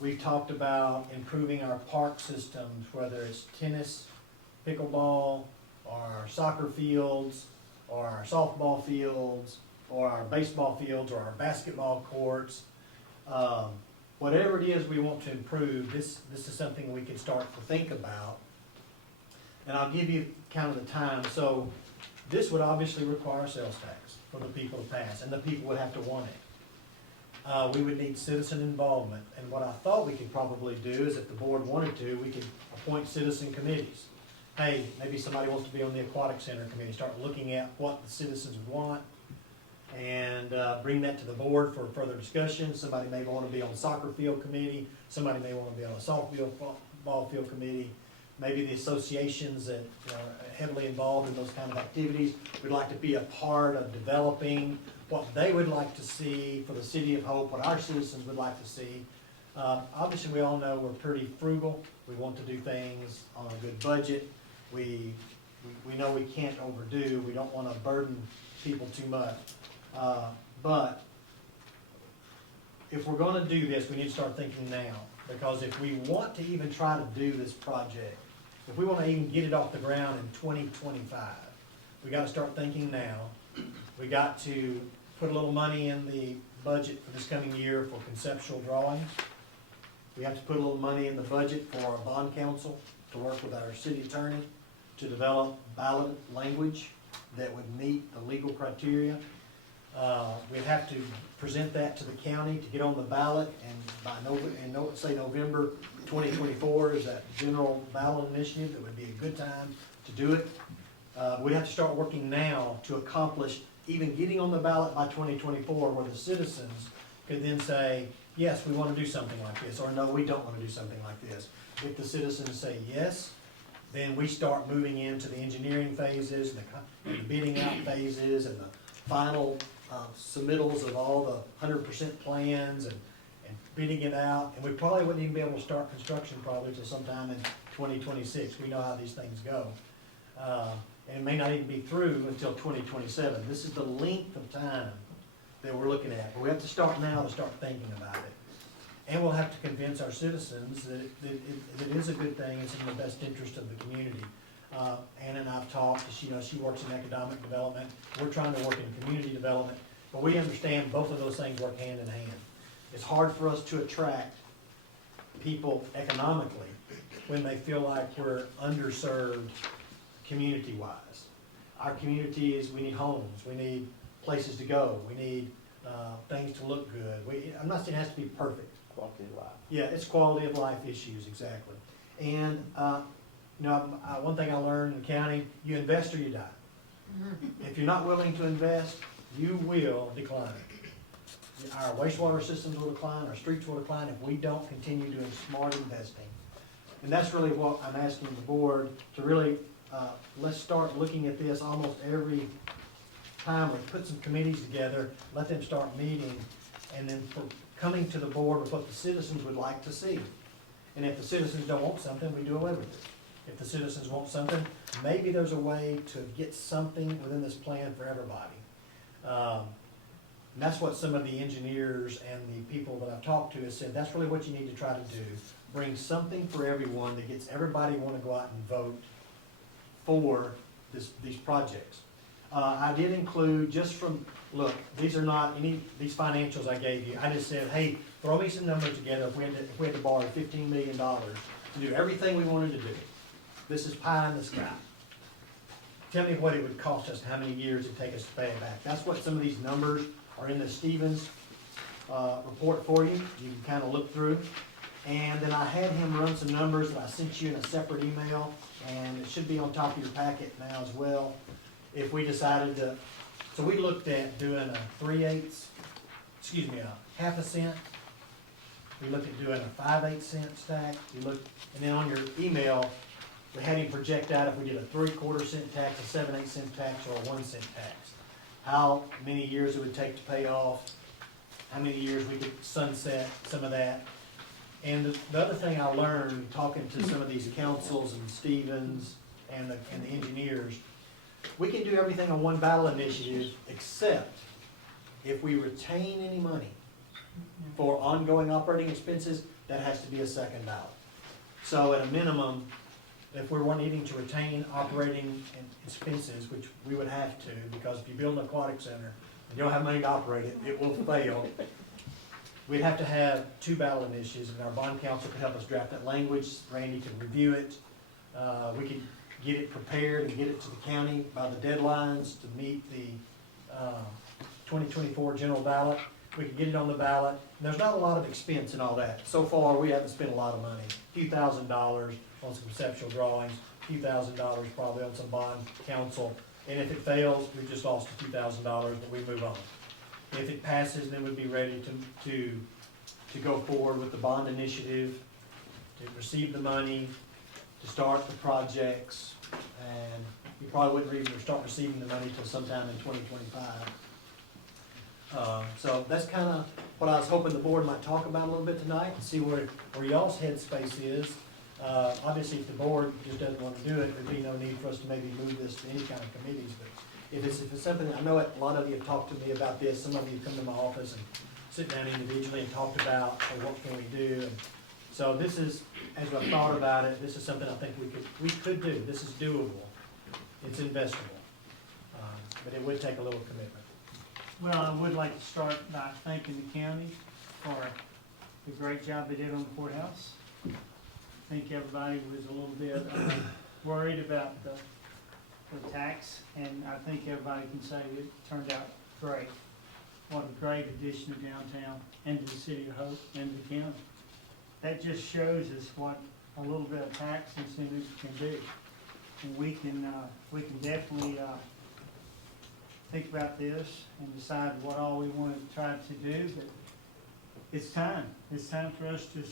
We've talked about improving our park systems, whether it's tennis, pickleball, or our soccer fields, or our softball fields, or our baseball fields, or our basketball courts. Whatever it is we want to improve, this is something we can start to think about. And I'll give you kind of the time. So this would obviously require sales tax for the people to pass, and the people would have to want it. We would need citizen involvement, and what I thought we could probably do is if the board wanted to, we could appoint citizen committees. Hey, maybe somebody wants to be on the aquatic center committee, start looking at what the citizens want, and bring that to the board for further discussion. Somebody may want to be on the soccer field committee, somebody may want to be on a softball field committee. Maybe the associations that are heavily involved in those kind of activities would like to be a part of developing what they would like to see for the City of Hope, what our citizens would like to see. Obviously, we all know we're pretty frugal. We want to do things on a good budget. We know we can't overdo. We don't want to burden people too much. But if we're going to do this, we need to start thinking now. Because if we want to even try to do this project, if we want to even get it off the ground in 2025, we got to start thinking now. We got to put a little money in the budget for this coming year for conceptual drawings. We have to put a little money in the budget for our bond counsel to work with our city attorney to develop ballot language that would meet the legal criteria. We'd have to present that to the county to get on the ballot, and by November 2024 is that general ballot initiative. That would be a good time to do it. We'd have to start working now to accomplish even getting on the ballot by 2024, where the citizens could then say, yes, we want to do something like this, or no, we don't want to do something like this. If the citizens say yes, then we start moving into the engineering phases, and the bidding out phases, and the final submittals of all the 100% plans, and bidding it out. And we probably wouldn't even be able to start construction probably till sometime in 2026. We know how these things go. And it may not even be through until 2027. This is the length of time that we're looking at. But we have to start now to start thinking about it. And we'll have to convince our citizens that it is a good thing, it's in the best interest of the community. Ann and I've talked, she works in economic development, we're trying to work in community development, but we understand both of those things work hand in hand. It's hard for us to attract people economically when they feel like we're underserved community-wise. Our community is, we need homes, we need places to go, we need things to look good. I'm not saying it has to be perfect. Quality of life. Yeah, it's quality of life issues, exactly. And, one thing I learned in the county, you invest or you die. If you're not willing to invest, you will decline. Our wastewater systems will decline, our streets will decline if we don't continue doing smart investing. And that's really what I'm asking the board to really, let's start looking at this almost every time. We put some committees together, let them start meeting, and then for coming to the board with what the citizens would like to see. And if the citizens don't want something, we do away with it. If the citizens want something, maybe there's a way to get something within this plan for everybody. And that's what some of the engineers and the people that I've talked to have said, that's really what you need to try to do. Bring something for everyone that gets everybody want to go out and vote for these projects. I did include, just from, look, these are not these financials I gave you. I just said, hey, throw me some numbers together if we had to borrow $15 million to do everything we wanted to do. This is pie in the sky. Tell me what it would cost us, how many years it'd take us to pay it back. That's what some of these numbers are in the Stevens report for you. You can kind of look through. And then I had him run some numbers that I sent you in a separate email, and it should be on top of your packet now as well. If we decided to, so we looked at doing a half a cent. We looked at doing a 5/8 cent stack. And then on your email, we had him project out if we did a 3/4 cent tax, a 7/8 cent tax, or a 1 cent tax. How many years it would take to pay off, how many years we could sunset some of that. And the other thing I learned talking to some of these councils and Stevens and the engineers, we can do everything on one ballot initiative except if we retain any money for ongoing operating expenses, that has to be a second ballot. So at a minimum, if we're needing to retain operating expenses, which we would have to, because if you build an aquatic center and you don't have money to operate it, it will fail. We'd have to have two ballot initiatives, and our bond counsel could help us draft that language. Randy could review it. We could get it prepared and get it to the county by the deadlines to meet the 2024 general ballot. We could get it on the ballot. And there's not a lot of expense in all that. So far, we haven't spent a lot of money. A few $1,000s on some conceptual drawings, a few $1,000s probably on some bond counsel. And if it fails, we've just lost a few $1,000s, but we move on. If it passes, then we'd be ready to go forward with the bond initiative, to receive the money, to start the projects, and you probably wouldn't even start receiving the money till sometime in 2025. So that's kind of what I was hoping the board might talk about a little bit tonight, and see where y'all's headspace is. Obviously, if the board just doesn't want to do it, there'd be no need for us to maybe move this to any kind of committees, but if it's something, I know a lot of you have talked to me about this, some of you have come to my office and sit down individually and talked about, what can we do, and so this is, as I thought about it, this is something I think we could do. This is doable. It's investable. But it would take a little commitment. Well, I would like to start by thanking the county for the great job they did on the courthouse. I think everybody was a little bit worried about the tax, and I think everybody can say it turned out great. what a great addition to downtown and to the city of Hope and the county. That just shows us what a little bit of tax incentives can do. And we can definitely, think about this and decide what all we want to try to do, but it's time. It's time for us to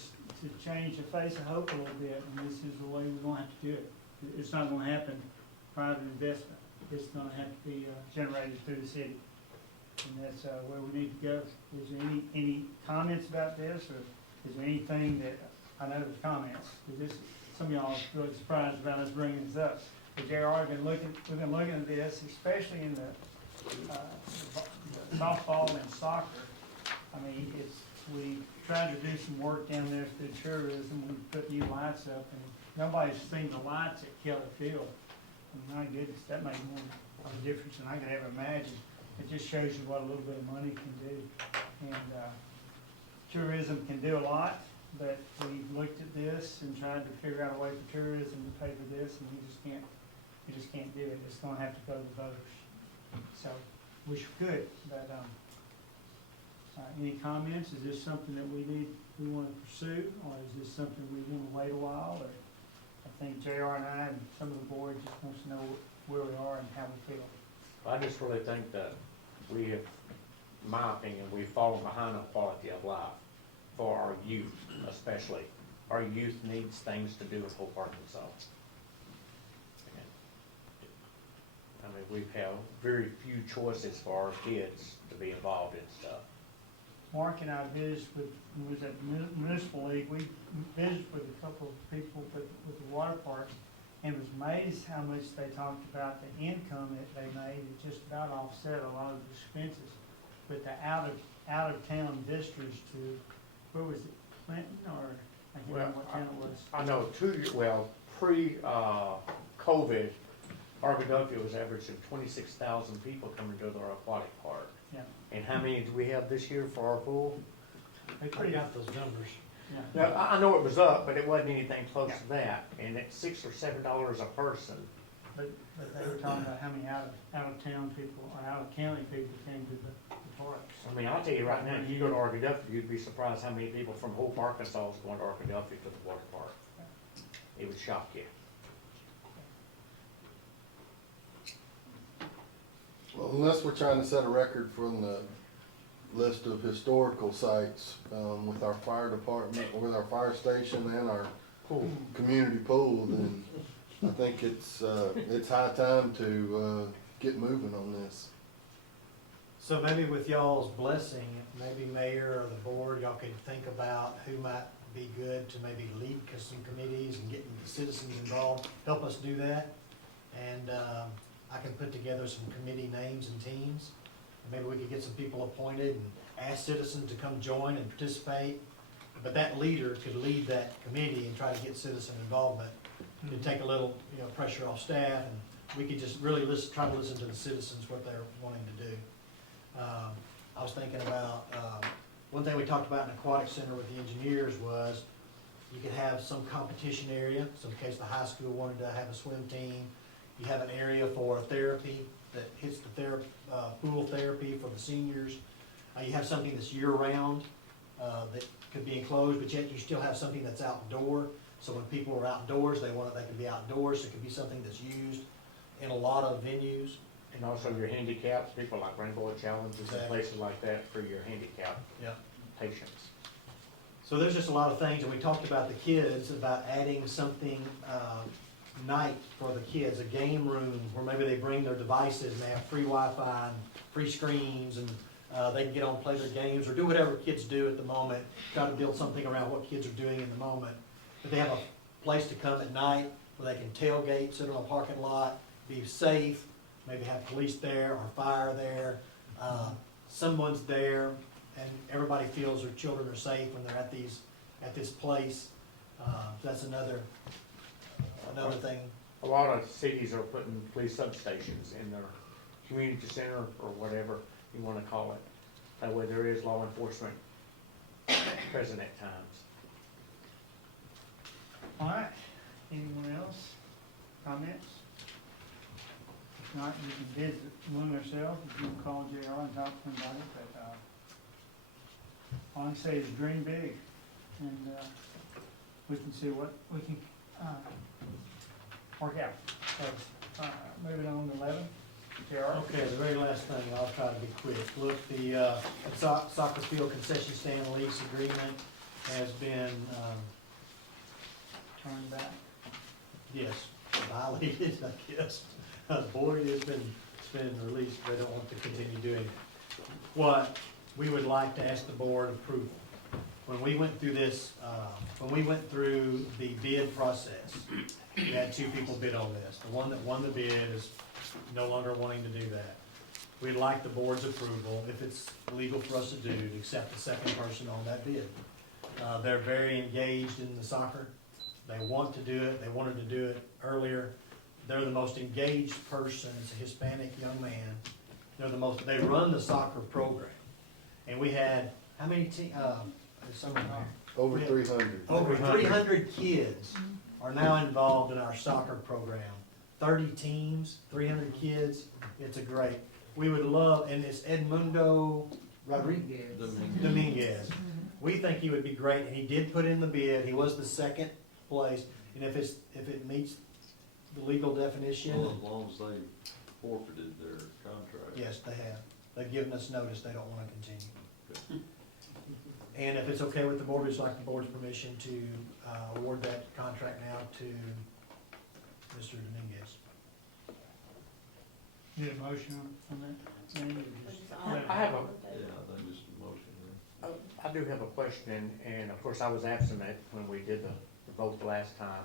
change the face of Hope a little bit, and this is the way we're gonna have to do it. It's not gonna happen private investment. It's gonna have to be generated through the city. And that's where we need to go. Is there any comments about this, or is there anything that, I know there's comments, because this, some of y'all are really surprised about us bringing this up. But JR, we've been looking at this, especially in the softball and soccer. I mean, we tried to do some work down there through tourism, we put new lights up, and nobody's seen the lights at Keller Field. I mean, my goodness, that made more of a difference than I could ever imagine. It just shows you what a little bit of money can do. And tourism can do a lot, but we looked at this and tried to figure out a way for tourism to pay for this, and we just can't do it. It's gonna have to go to the voters. So, wish we could, but, any comments? Is this something that we wanna pursue, or is this something we wanna wait a while, or? I think JR and I and some of the board just wants to know where we are and how we feel. I just really think that we have, in my opinion, we've fallen behind on quality of life for our youth especially. Our youth needs things to do with Hope, Arkansas. I mean, we've had very few choices for our kids to be involved in stuff. Mark and I visited with, when we was at Municipal League, we visited with a couple of people with the water park, and was amazed how much they talked about the income that they made. It just about offset a lot of the expenses. But the out of town visitors to, where was it, Clinton, or I can't remember what town it was. I know pre-COVID, Arkadelphia was averaging 26,000 people coming to their aquatic park. Yeah. And how many do we have this year for our pool? They I pretty, got those numbers. yeah. Now, I know it was up, but it wasn't anything close to that, and it's $6 or $7 a person. But they were talking about how many out of town people, or out of county people came to the parks. I mean, I'll tell you right now, if you go to Arkadelphia, you'd be surprised how many people from Hope, Arkansas is going to Arkadelphia to the water park. It would shock you. Well, unless we're trying to set a record from the list of historical sites, with our fire department, with our fire station and our community pool, then I think it's high time to, get moving on this. So maybe with y'all's blessing, maybe mayor or the board, y'all could think about who might be good to maybe lead some committees and getting the citizens involved, help us do that. And I can put together some committee names and teams. Maybe we could get some people appointed and ask citizens to come join and participate. But that leader could lead that committee and try to get citizen involvement. It'd take a little, pressure off staff, and we could just really try to listen to the citizens, what they're wanting to do. I was thinking about, one thing we talked about in Aquatic Center with the engineers was you could have some competition area, so in case the high school wanted to have a swim team. You have an area for therapy that hits the pool therapy for the seniors. You have something that's year-round, that could be enclosed, but yet you still have something that's outdoor. So when people are outdoors, they can be outdoors. It could be something that's used in a lot of venues. And also your handicaps, people like Rainbow Challenges and Exactly. places like that for your handicap Yeah. patients. So there's just a lot of things, and we talked about the kids, about adding something, night for the kids, a game room where maybe they bring their devices and they have free Wi-Fi and free screens, and they can get on and play their games or do whatever kids do at the moment, try to build something around what kids are doing in the moment. But they have a place to come at night where they can tailgate, sit on a parking lot, be safe, maybe have police there or fire there. Someone's there, and everybody feels their children are safe when they're at this place. That's another thing. A lot of cities are putting police substations in their community center or whatever you wanna call it. That way there is law enforcement present at times. All right, anyone else? Comments? If not, we can visit one ourselves, if you can call JR and talk to him about it, but, all I can say is dream big, and, we can see what we can, work out. Moving on to 11, JR. Okay, the very last thing, and I'll try to be quick. Look, the soccer field concession stand lease agreement has been, Turn back. yes, violated, I guess. Boy, it's been released, they don't want to continue doing it. What we would like to ask the board approval. When we went through this, when we went through the bid process, we had two people bid on this. The one that won the bid is no longer wanting to do that. We'd like the board's approval, if it's legal for us to do, to accept the second person on that bid. They're very engaged in the soccer. They want to do it, they wanted to do it earlier. They're the most engaged person, it's a Hispanic young man. They run the soccer program. And we had, how many Over 300. over 300 kids are now involved in our soccer program. 30 teams, 300 kids, it's a great. We would love, and it's Edmundo Rodriguez. Dominguez. We think he would be great, and he did put in the bid, he was the second place, and if it meets the legal definition. Well, as long as they forfeited their contract. Yes, they have. They've given us notice they don't want to continue. And if it's okay with the board, we'd just like the board's permission to award that contract now to Mr. Dominguez. Need a motion on that? Randy, or just- I have a, Yeah, I think it's a motion, right? I do have a question, and of course, I was absent when we did the vote last time.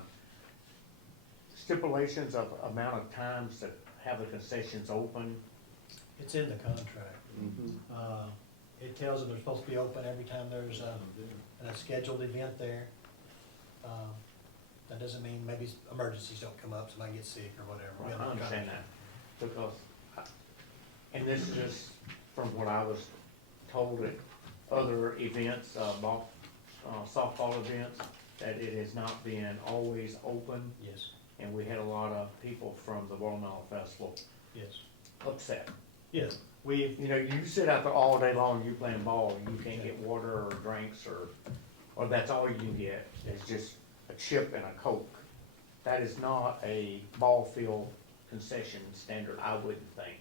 Stipulations of amount of times that have the concessions open. It's in the contract. It tells them they're supposed to be open every time there's a scheduled event there. That doesn't mean maybe emergencies don't come up, somebody gets sick or whatever. We have I no understand contract. that, because, and this is just from what I was told at other events, softball events, that it has not been always open, Yes, and we had a lot of people from the Watermelon Festival yes, upset. yes. We've, You know, you sit out there all day long, you playing ball, you can't get water or drinks, or that's all you can get, it's just a chip and a Coke. That is not a ball field concession standard, I wouldn't think.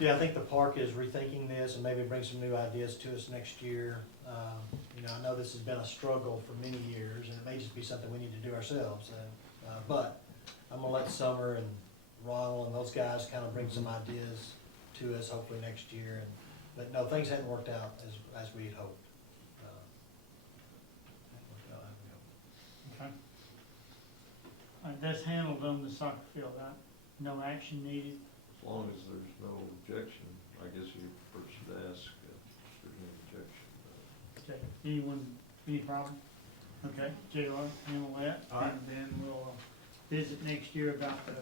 yeah, I think the park is rethinking this and maybe bring some new ideas to us next year. I know this has been a struggle for many years, and it may just be something we need to do ourselves. But I'm gonna let Summer and Ronald and those guys kind of bring some ideas to us hopefully next year. But no, things hadn't worked out as we had hoped. Okay. That's handled on the soccer field, right? No action needed. As long as there's no objection, I guess you first should ask if there's any objection. Okay. Anyone, any problem? Okay, JR, handle that. All right. And then we'll visit next year about the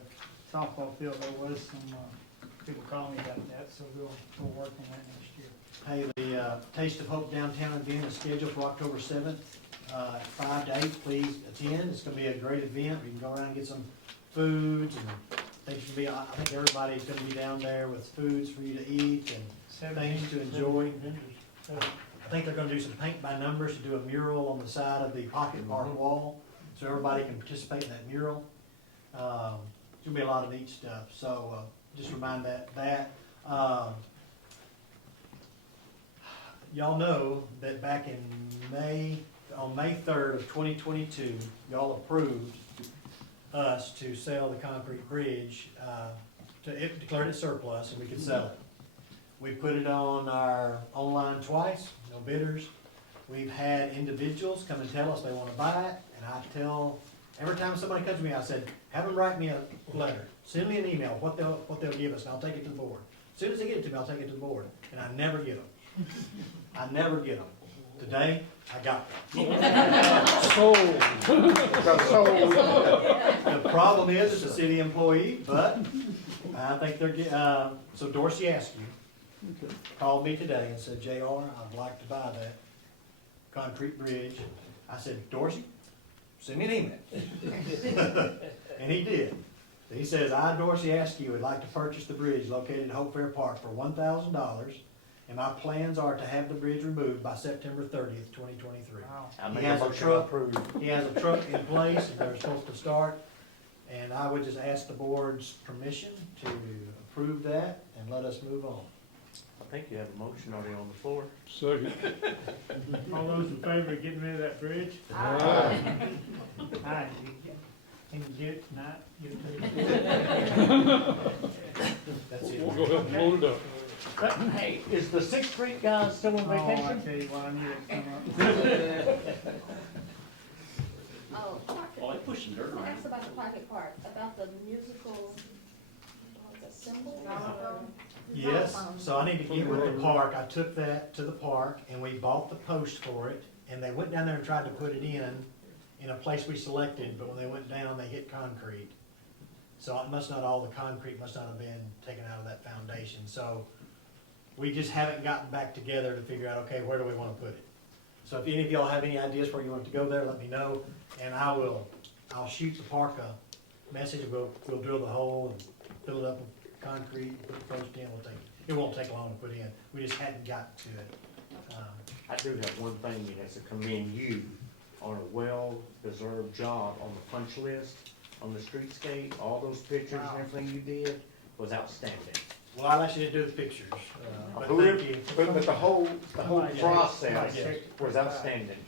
softball field. There was some, people calling me about that, so we'll work on that next year. Hey, the Taste of Hope downtown event is scheduled for October 7th, 5 to 8. Please attend. It's gonna be a great event. We can go around and get some foods, and I think everybody's gonna be down there with foods for you to eat and things to enjoy. I think they're gonna do some paint by numbers to do a mural on the side of the Pocket Park wall, so everybody can participate in that mural. There'll be a lot of neat stuff, so just remind that. Y'all know that back in on May 3rd of 2022, y'all approved us to sell the concrete bridge, it declared it surplus and we could sell it. We put it on our online twice, no bidders. We've had individuals come and tell us they wanna buy it, and I tell, every time somebody comes to me, I said, have them write me a letter, send me an email, what they'll give us, and I'll take it to the board. As soon as they get it to me, I'll take it to the board, and I never get them. I never get them. Today, I got them. The problem is, it's a city employee, but I think so Dorsey Askew called me today and said, JR, I'd like to buy that concrete bridge. I said, Dorsey, send me an email. And he did. He says, I, Dorsey Askew, would like to purchase the bridge located in Hope Fair Park for $1,000, and my plans are to have the bridge removed by September 30th, 2023. Wow. I He make has a a motion to truck. approve. He has a truck in place, and they're supposed to start, and I would just ask the board's permission to approve that and let us move on. I think you have a motion already on the floor. Second. All those in favor of getting rid of that bridge? Aye. Aye. Can you do it tonight? Give it to That's it. We'll go ahead and load it up. But, hey, is the Sixth Street guy still on Oh, I vacation? tell you what, I knew it'd come up. Oh, Oh, they pushing dirt I asked about the pocket park, about the musical, the symbol? Yes, so I need to get with the park. I took that to the park and we bought the post for it. And they went down there and tried to put it in a place we selected, but when they went down, they hit concrete. So it must not, all the concrete must not have been taken out of that foundation. So we just haven't gotten back together to figure out, okay, where do we wanna put it? So if any of y'all have any ideas where you want it to go there, let me know. And I'll shoot the park a message. We'll drill the hole and fill it up with concrete, put the post in, it won't take long to put in, we just hadn't got to it. I do have one thing, and that's to commend you on a well-deserved job on the punch list, on the streetscape, all those pictures and everything you did was outstanding. Well, I'll let you do the pictures, but thank you. But the whole Somebody- process somebody- was outstanding.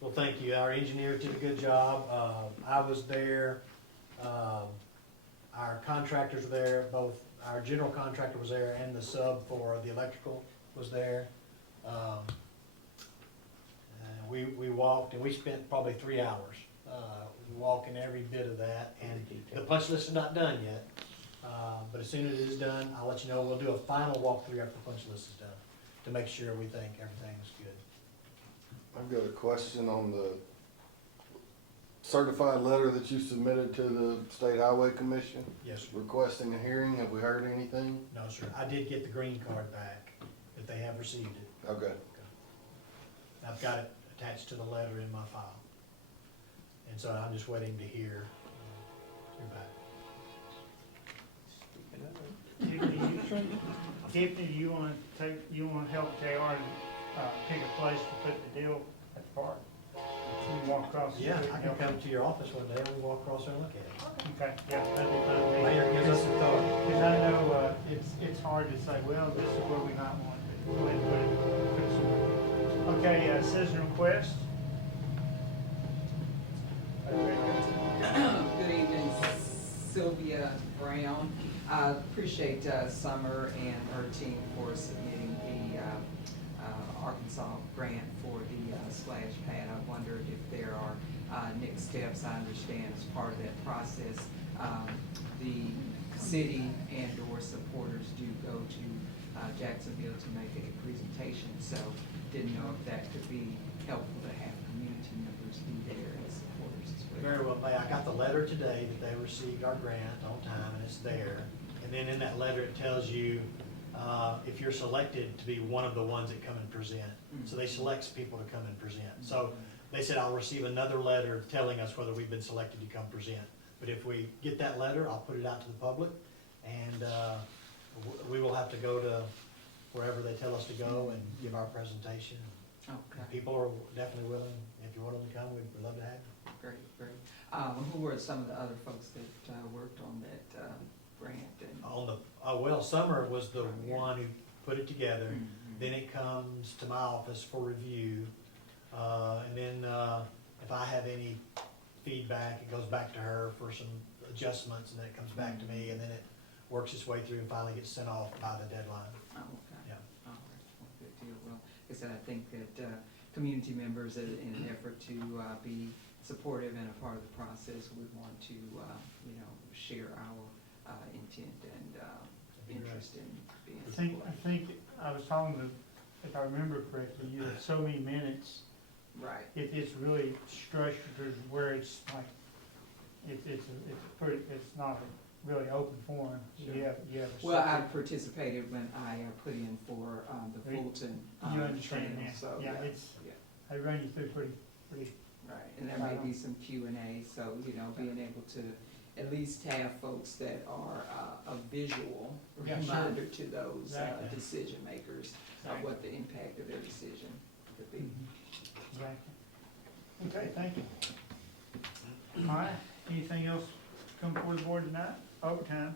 Well, thank you, our engineer did a good job, I was there, our contractors were there, both our general contractor was there and the sub for the electrical was there. We walked and we spent probably 3 hours, walking every bit of that, and the punch list is not done yet. But as soon as it is done, I'll let you know, we'll do a final walkthrough after the punch list is done, to make sure we think everything's good. I've got a question on the certified letter that you submitted to the State Highway Commission Yes, sir. requesting a hearing. Have we heard anything? No, sir, I did get the green card back, that they have received it. Okay. I've got it attached to the letter in my file. And so I'm just waiting to hear back. Tiffany, you wanna help JR pick a place to put the deal at the park? You can walk across the Yeah, street I and can help. come to your office one day and we'll walk across there and look at it. Okay, yeah, that'd be fine. with me. Mayor gives us some thought. Cause I know, it's hard to say, well, this is where we might want it, go ahead and put it somewhere. Okay, citizen request. Good evening, Sylvia Brown. I appreciate Summer and her team for submitting the Arkansas grant for the splash pad. I wondered if there are next steps. I understand as part of that process, the city and/or supporters do go to Jacksonville to make a presentation, so didn't know if that could be helpful to have community members be there and supporters as well. Very well, May. I got the letter today that they received our grant on time and it's there. And then in that letter, it tells you if you're selected to be one of the ones that come and present. So they select people to come and present. So they said, I'll receive another letter telling us whether we've been selected to come present. But if we get that letter, I'll put it out to the public, and we will have to go to wherever they tell us to go and give our presentation. Okay, People are definitely willing. If you want them to come, we'd love to have you. great, great. Who were some of the other folks that worked on that grant? And On the, well, Summer was the one who put it together. Then it comes to my office for review. And then if I have any feedback, it goes back to her for some adjustments, and then it comes back to me, and then it works its way through and finally gets sent off by the deadline. Oh, okay. Yeah. All right, well, good deal. Well, like I said, I think that community members, in an effort to be supportive and a part of the process, we want to, share our intent and interest in being supportive. I think I was talking to, if I remember correctly, you had so many minutes. Right. It's really structured where it's like, it's not a really open forum. Sure. You have a Well, I separate- participated when I put in for the Fulton You understand trail, that, so. yeah, I run you through pretty, Right, and there may be some Q&A, so, being able to at least have folks that are a visual Yeah, sure. reminder to those Exactly. decision makers of what the impact of their decision could be. Exactly. Okay, thank you. All right, anything else come before the board tonight? Overtime.